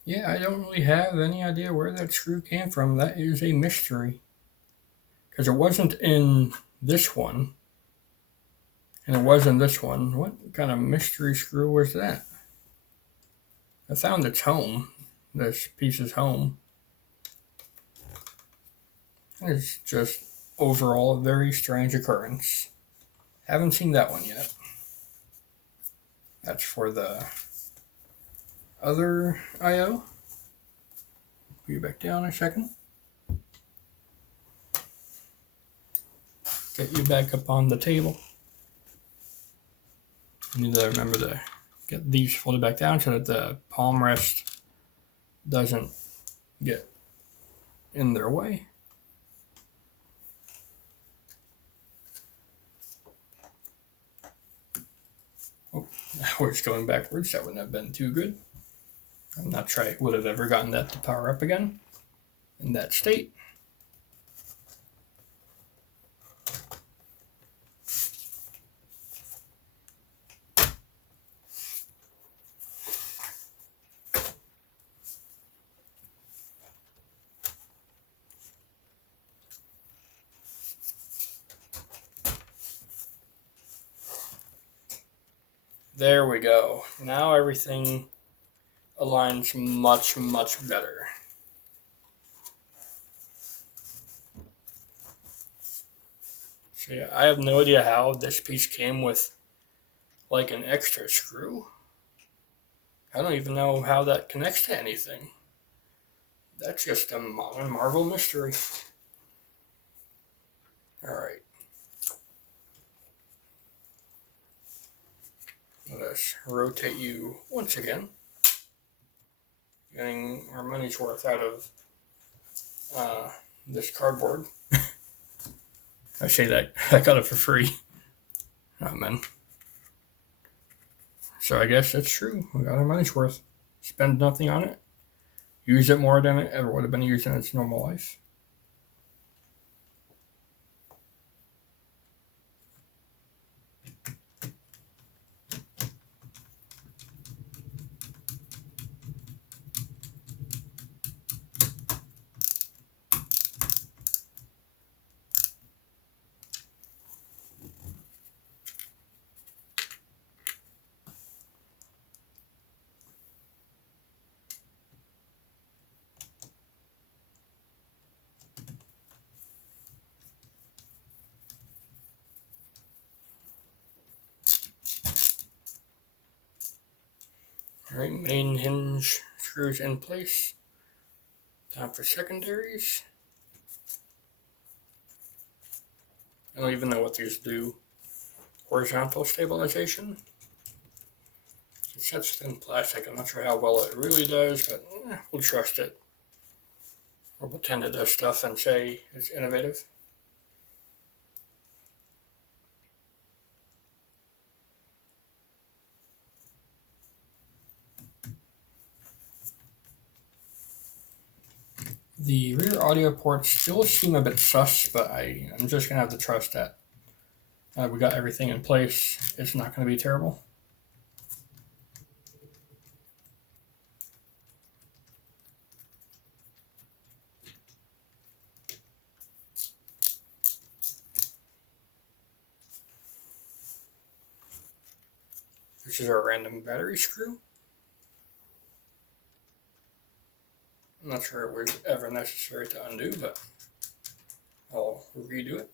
Yeah, I don't really have any idea where that screw came from. That is a mystery. Because it wasn't in this one. And it was in this one. What kind of mystery screw was that? I found its home. This piece's home. It's just overall a very strange occurrence. Haven't seen that one yet. That's for the other I/O. Put you back down a second. Get you back up on the table. I need to remember to get these folded back down so that the palm rest doesn't get in their way. Oh, now it's going backwards. That wouldn't have been too good. I'm not sure I would have ever gotten that to power up again in that state. There we go. Now everything aligns much, much better. So yeah, I have no idea how this piece came with like an extra screw. I don't even know how that connects to anything. That's just a modern Marvel mystery. Alright. Let's rotate you once again. Getting our money's worth out of this cardboard. I say that I got it for free. Oh man. So I guess that's true. We got our money's worth. Spend nothing on it. Use it more than it ever would have been used in its normal life. Alright, main hinge screws in place. Time for secondaries. I don't even know what these do. Horizontal stabilization. It's such thin plastic, I'm not sure how well it really does, but we'll trust it. Or pretend it does stuff and say it's innovative. The rear audio ports still seem a bit sus, but I'm just going to have to trust that we got everything in place. It's not going to be terrible. This is our random battery screw. I'm not sure it was ever necessary to undo, but I'll redo it.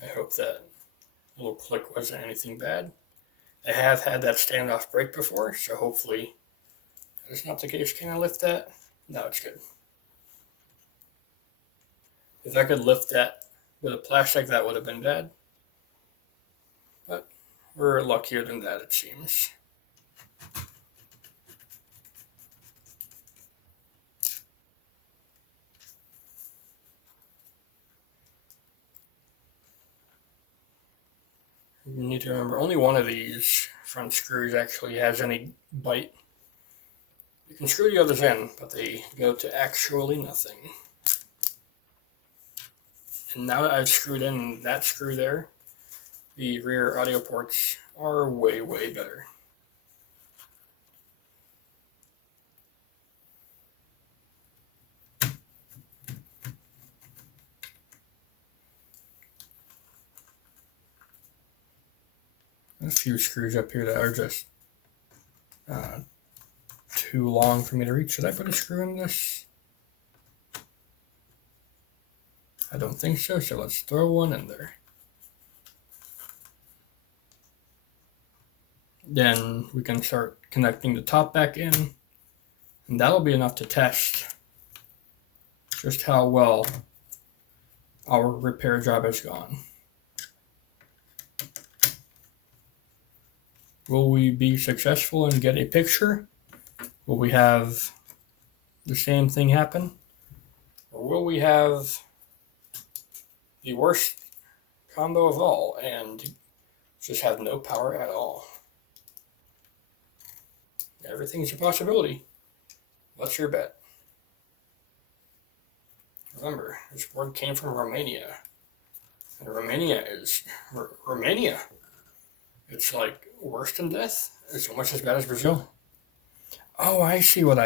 I hope that little click wasn't anything bad. I have had that standoff break before, so hopefully that's not the case. Can I lift that? No, it's good. If I could lift that with a plastic, that would have been bad. But we're luckier than that, it seems. You need to remember, only one of these front screws actually has any bite. You can screw the others in, but they go to actually nothing. And now that I've screwed in that screw there, the rear audio ports are way, way better. A few screws up here that are just too long for me to reach. Should I put a screw in this? I don't think so, so let's throw one in there. Then we can start connecting the top back in, and that'll be enough to test just how well our repair job has gone. Will we be successful and get a picture? Will we have the same thing happen? Or will we have the worst combo of all and just have no power at all? Everything's a possibility. What's your bet? Remember, this board came from Romania. And Romania is Romania. It's like worse than death. It's almost as bad as Brazil. Oh, I see what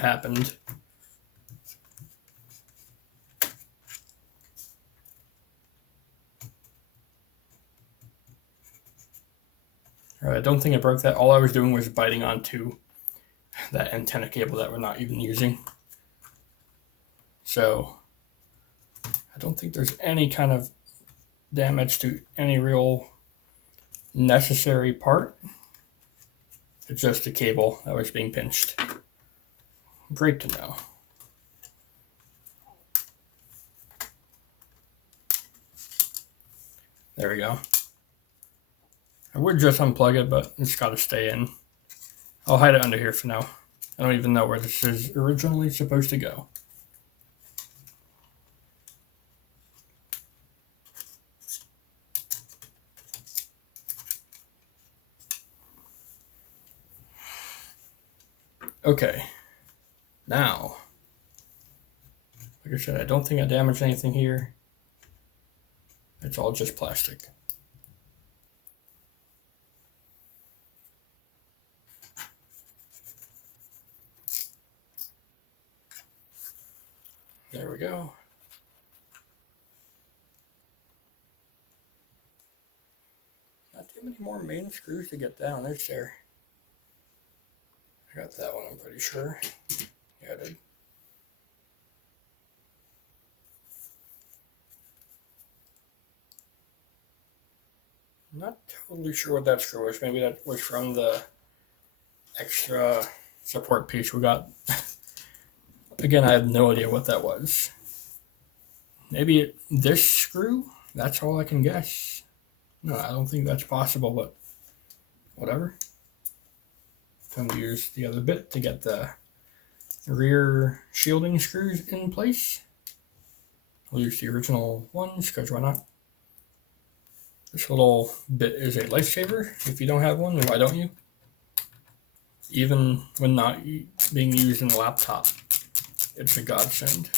happened. Alright, I don't think I broke that. All I was doing was biting onto that antenna cable that we're not even using. So I don't think there's any kind of damage to any real necessary part. It's just a cable that was being pinched. Great to know. There we go. I would just unplug it, but it's got to stay in. I'll hide it under here for now. I don't even know where this is originally supposed to go. Okay, now, like I said, I don't think I damaged anything here. It's all just plastic. There we go. Not too many more main screws to get down, is there? I got that one, I'm pretty sure. Yeah, I did. Not totally sure what that screw was. Maybe that was from the extra support piece we got. Again, I have no idea what that was. Maybe this screw? That's all I can guess. No, I don't think that's possible, but whatever. Time to use the other bit to get the rear shielding screws in place. I'll use the original ones because why not? This little bit is a lifesaver. If you don't have one, why don't you? Even when not being used in the laptop, it's a godsend.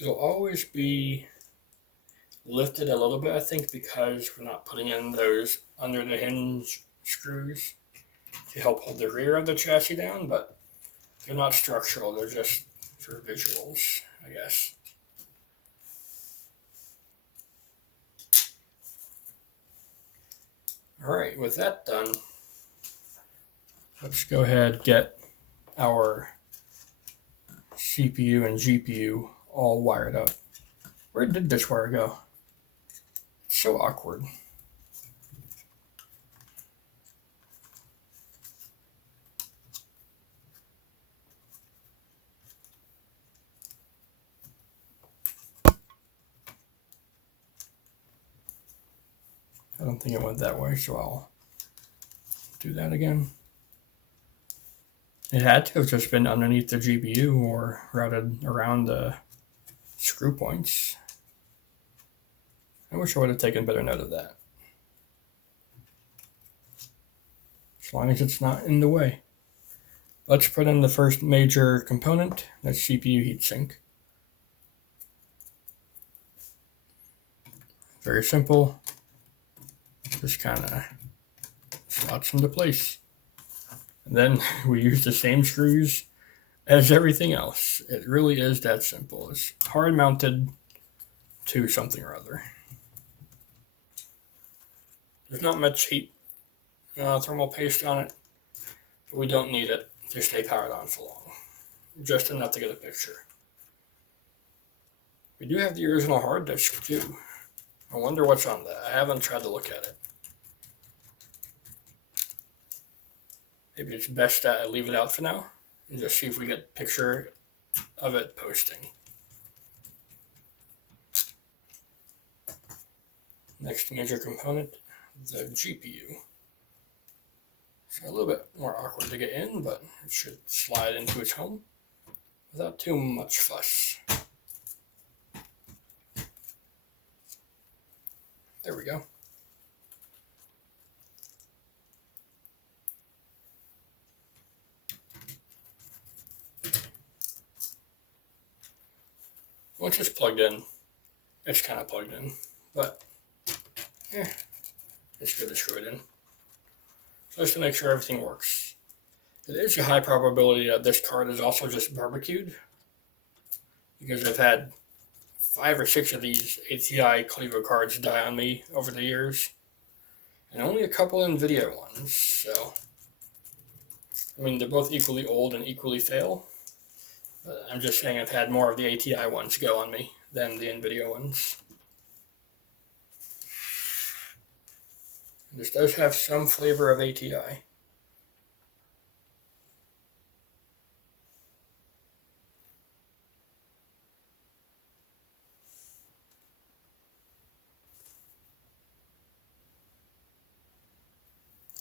It'll always be lifted a little bit, I think, because we're not putting in those under the hinge screws to help hold the rear of the chassis down, but they're not structural, they're just for visuals, I guess. Alright, with that done, let's go ahead and get our CPU and GPU all wired up. Where did this wire go? It's so awkward. I don't think it went that way, so I'll do that again. It had to have just been underneath the GPU or routed around the screw points. I wish I would have taken better note of that. As long as it's not in the way. Let's put in the first major component, that's CPU heatsink. Very simple. Just kind of slots into place. And then we use the same screws as everything else. It really is that simple. It's hard mounted to something or other. There's not much heat thermal paste on it, but we don't need it to stay powered on for long. Just enough to get a picture. We do have the original hard disk too. I wonder what's on that. I haven't tried to look at it. Maybe it's best that I leave it out for now and just see if we get a picture of it posting. Next major component, the GPU. It's a little bit more awkward to get in, but it should slide into its home without too much fuss. There we go. Once it's plugged in, it's kind of plugged in, but it's good to screw it in. So just to make sure everything works. It is a high probability that this card is also just barbecued, because I've had 5 or 6 of these ATI Clevo cards die on me over the years, and only a couple NVIDIA ones, so I mean they're both equally old and equally fail, but I'm just saying I've had more of the ATI ones go on me than the NVIDIA ones. This does have some flavor of ATI.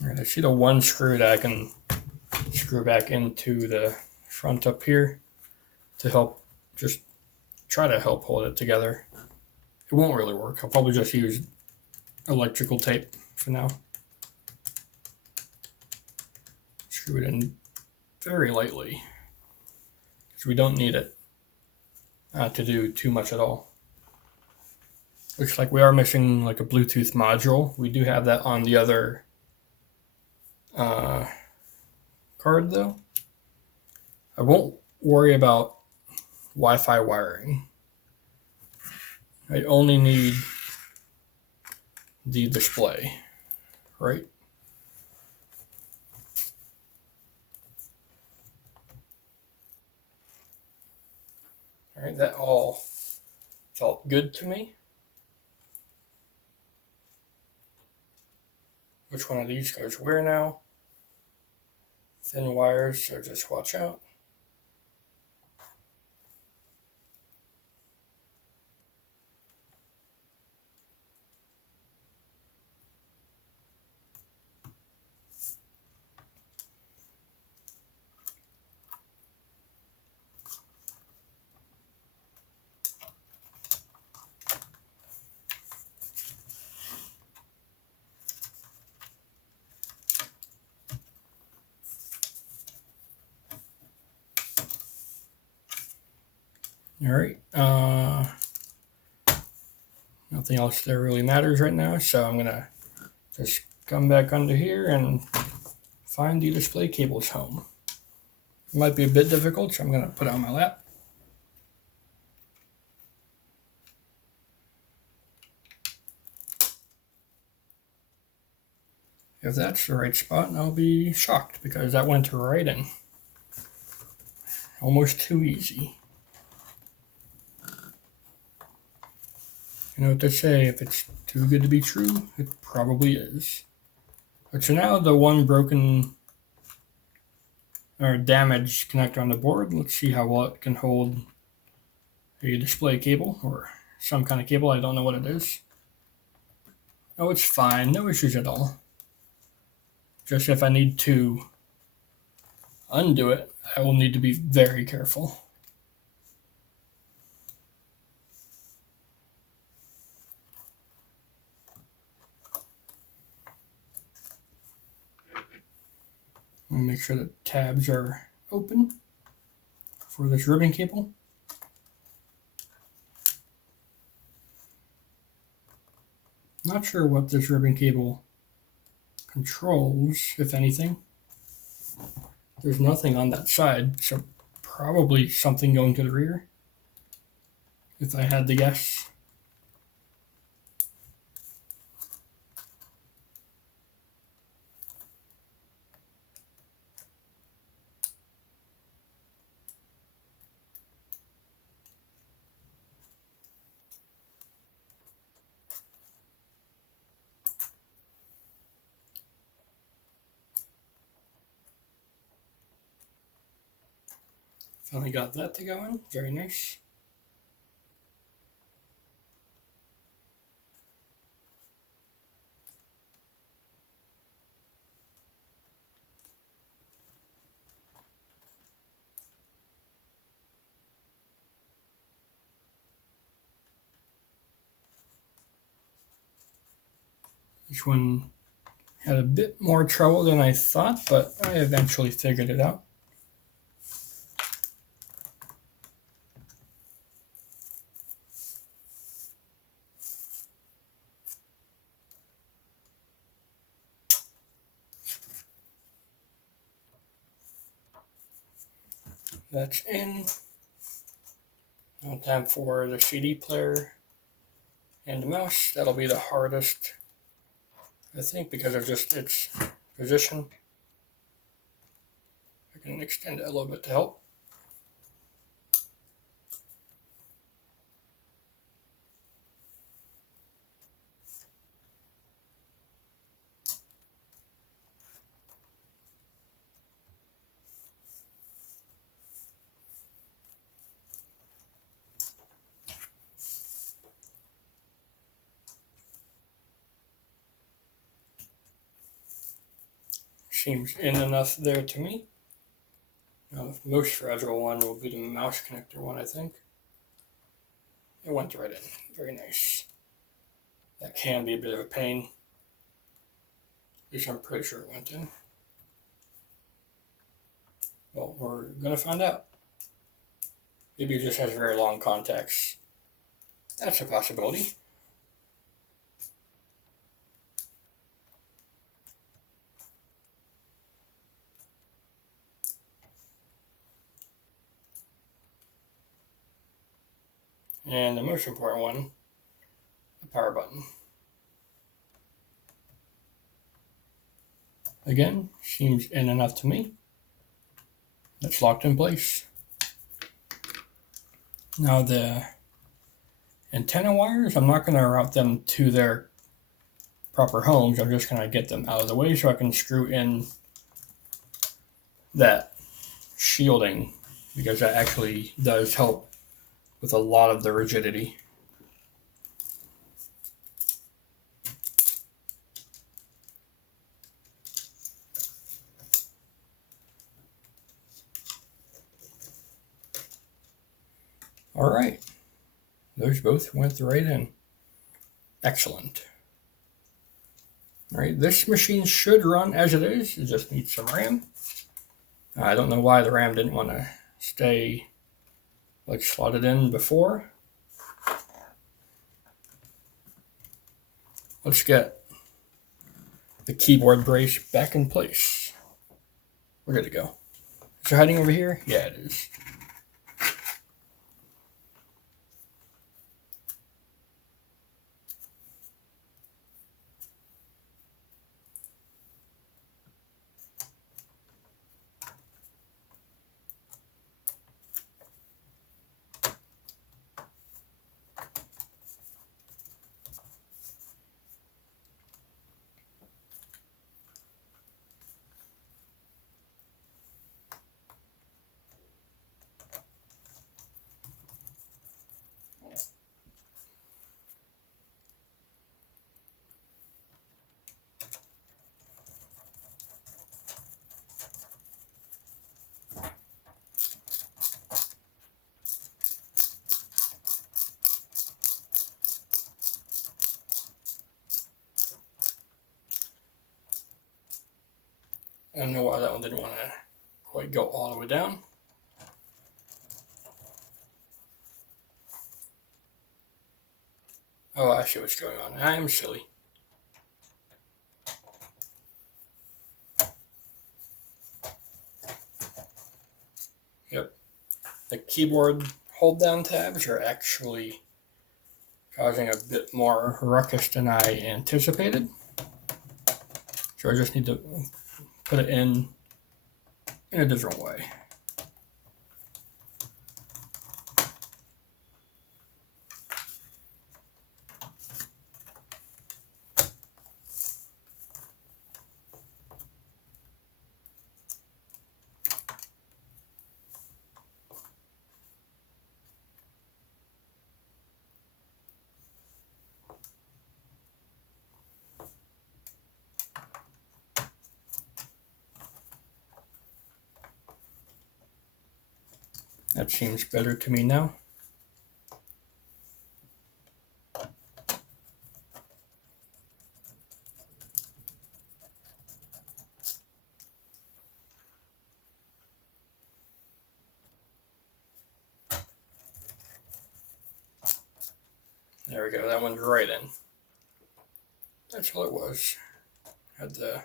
Alright, I see the one screw that I can screw back into the front up here to help, just try to help hold it together. it won't really work. I'll probably just use electrical tape for now. Screw it in very lightly, because we don't need it to do too much at all. Looks like we are missing like a Bluetooth module. We do have that on the other card though. I won't worry about Wi-Fi wiring. I only need the display, right? All right, that all felt good to me. Which one of these goes where now? Thin wires, so just watch out. All right, nothing else there really matters right now, so I'm gonna just come back under here and find the display cables home. It might be a bit difficult, so I'm gonna put it on my lap. If that's the right spot, I'll be shocked because that went right in. Almost too easy. You know what they say, if it's too good to be true, it probably is. But so now the one broken or damaged connector on the board, let's see how well it can hold a display cable or some kind of cable. I don't know what it is. Oh, it's fine. No issues at all. Just if I need to undo it, I will need to be very careful. I'll make sure the tabs are open for this ribbon cable. Not sure what this ribbon cable controls, if anything. There's nothing on that side, so probably something going to the rear, if I had to guess. Finally got that to go in. Very nice. This one had a bit more trouble than I thought, but I eventually figured it out. That's in. Now time for the CD player and the mouse. That'll be the hardest, I think, because of just its position. I can extend it a little bit to help. Seems in enough there to me. Now the most fragile one will be the mouse connector one, I think. It went right in. Very nice. That can be a bit of a pain. At least I'm pretty sure it went in. Well, we're going to find out. Maybe it just has very long contacts. That's a possibility. And the most important one, the power button. Again, seems in enough to me. That's locked in place. Now the antenna wires, I'm not going to route them to their proper homes. I'm just going to get them out of the way so I can screw in that shielding, because that actually does help with a lot of the rigidity. All right, those both went right in. Excellent. All right, this machine should run as it is. It just needs some RAM. I don't know why the RAM didn't want to stay like slotted in before. Let's get the keyboard brace back in place. We're good to go. Is it hiding over here? Yeah, it is. I don't know why that one didn't want to quite go all the way down. Oh, I see what's going on. I am silly. Yep. The keyboard hold down tabs are actually causing a bit more ruckus than I anticipated. So I just need to put it in a different way. That seems better to me now. There we go, that one's right in. That's all it was. Had to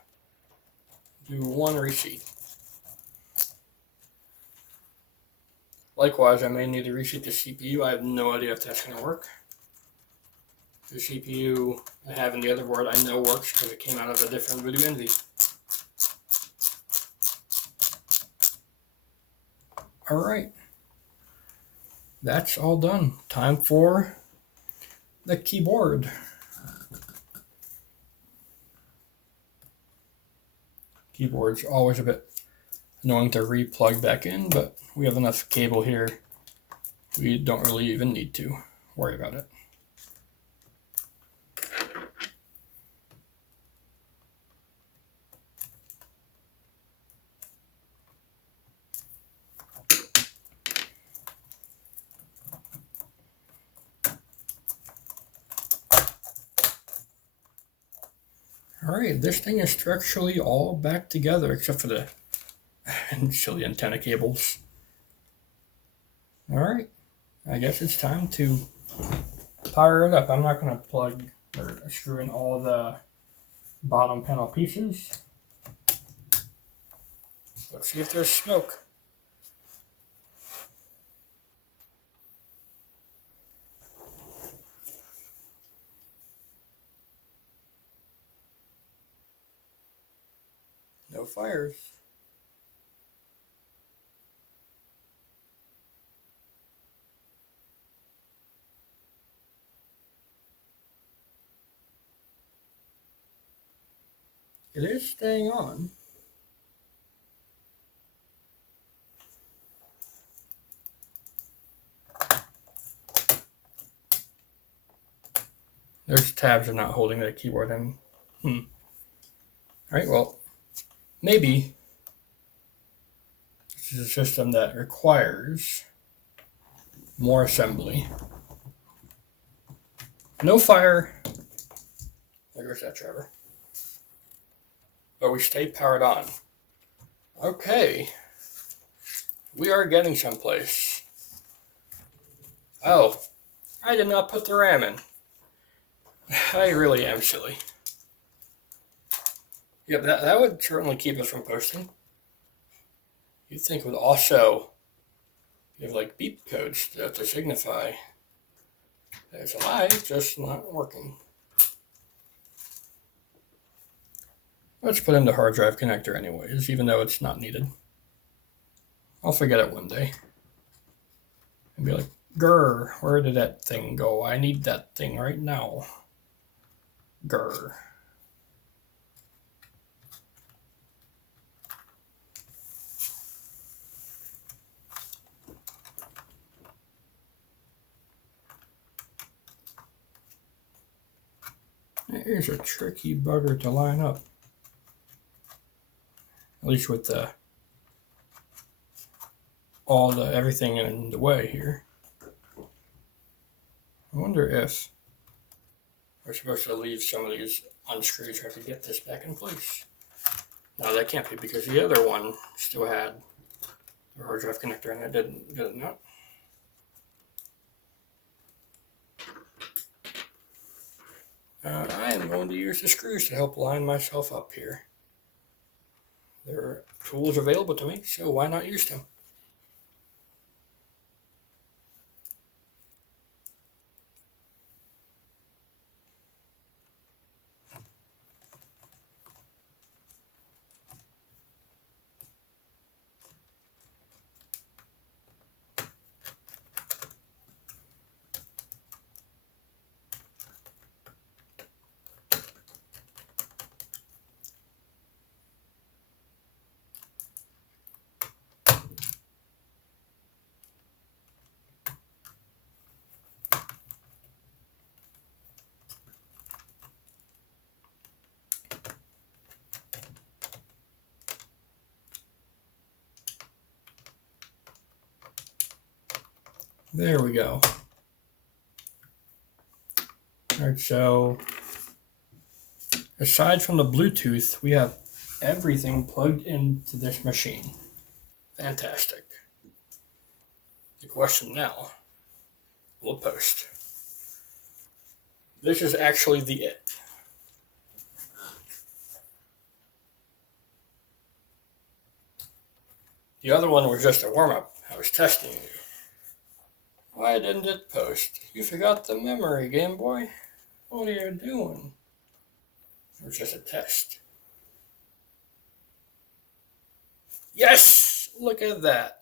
do one reseat. Likewise, I may need to reseat the CPU. I have no idea if that's going to work. The CPU I have in the other board I know works because it came out of a different Voodoo Envy. Alright. That's all done. Time for the keyboard. Keyboard's always a bit annoying to re-plug back in, but we have enough cable here. We don't really even need to worry about it. Alright, this thing is structurally all back together except for the silly antenna cables. Alright, I guess it's time to power it up. I'm not going to plug or screw in all the bottom panel pieces. Let's see if there's smoke. No fires. It is staying on. Those tabs are not holding the keyboard in. Alright, well, maybe this is a system that requires more assembly. No fire. There goes that driver. But we stay powered on. Okay. We are getting someplace. Oh, I did not put the RAM in. I really am silly. Yeah, but that would certainly keep us from posting. You'd think it would also give like beep codes to signify that it's alive, just not working. Let's put in the hard drive connector anyways, even though it's not needed. I'll forget it one day. And be like, grr, where did that thing go? I need that thing right now. Grr. Here's a tricky bugger to line up. At least with everything in the way here. I wonder if we're supposed to leave some of these unscrewed so I have to get this back in place. No, that can't be because the other one still had the hard drive connector and it did it not? I am going to use the screws to help line myself up here. There are tools available to me, so why not use them? There we go. Alright, so aside from the Bluetooth, we have everything plugged into this machine. Fantastic. The question now, we'll post. This is actually the it. The other one was just a warm-up. I was testing you. Why didn't it post? You forgot the memory, Game Boy. What are you doing? It was just a test. Yes! Look at that.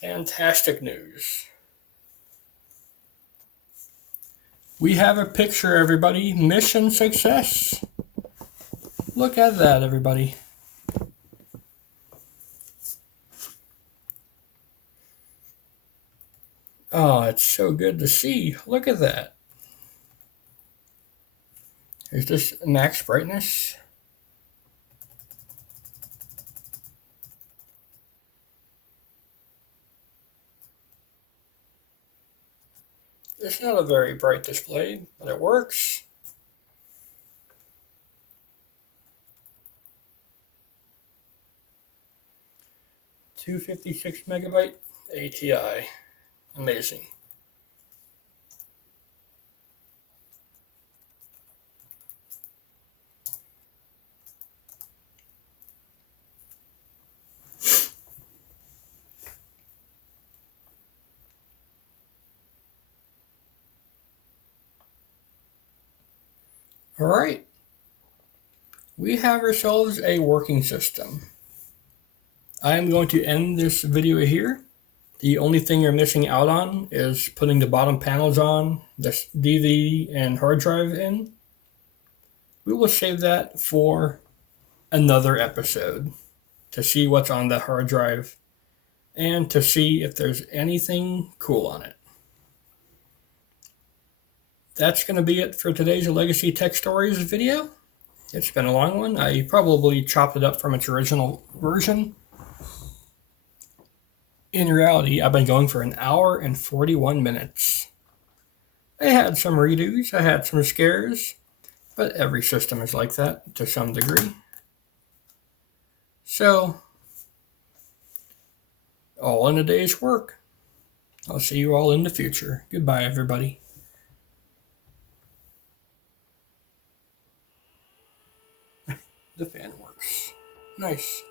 Fantastic news. We have a picture, everybody. Mission success. Look at that, everybody. Oh, it's so good to see. Look at that. Is this max brightness? It's not a very bright display, but it works. 256 megabyte ATI. Amazing. All right. We have ourselves a working system. I am going to end this video here. The only thing you're missing out on is putting the bottom panels on, the DVD and hard drive in. We will save that for another episode to see what's on the hard drive and to see if there's anything cool on it. That's going to be it for today's Legacy Tech Stories video. It's been a long one. I probably chopped it up from its original version. In reality, I've been going for an hour and 41 minutes. I had some redos, I had some scares, but every system is like that to some degree. So, all in a day's work. I'll see you all in the future. Goodbye, everybody. The fan works. Nice.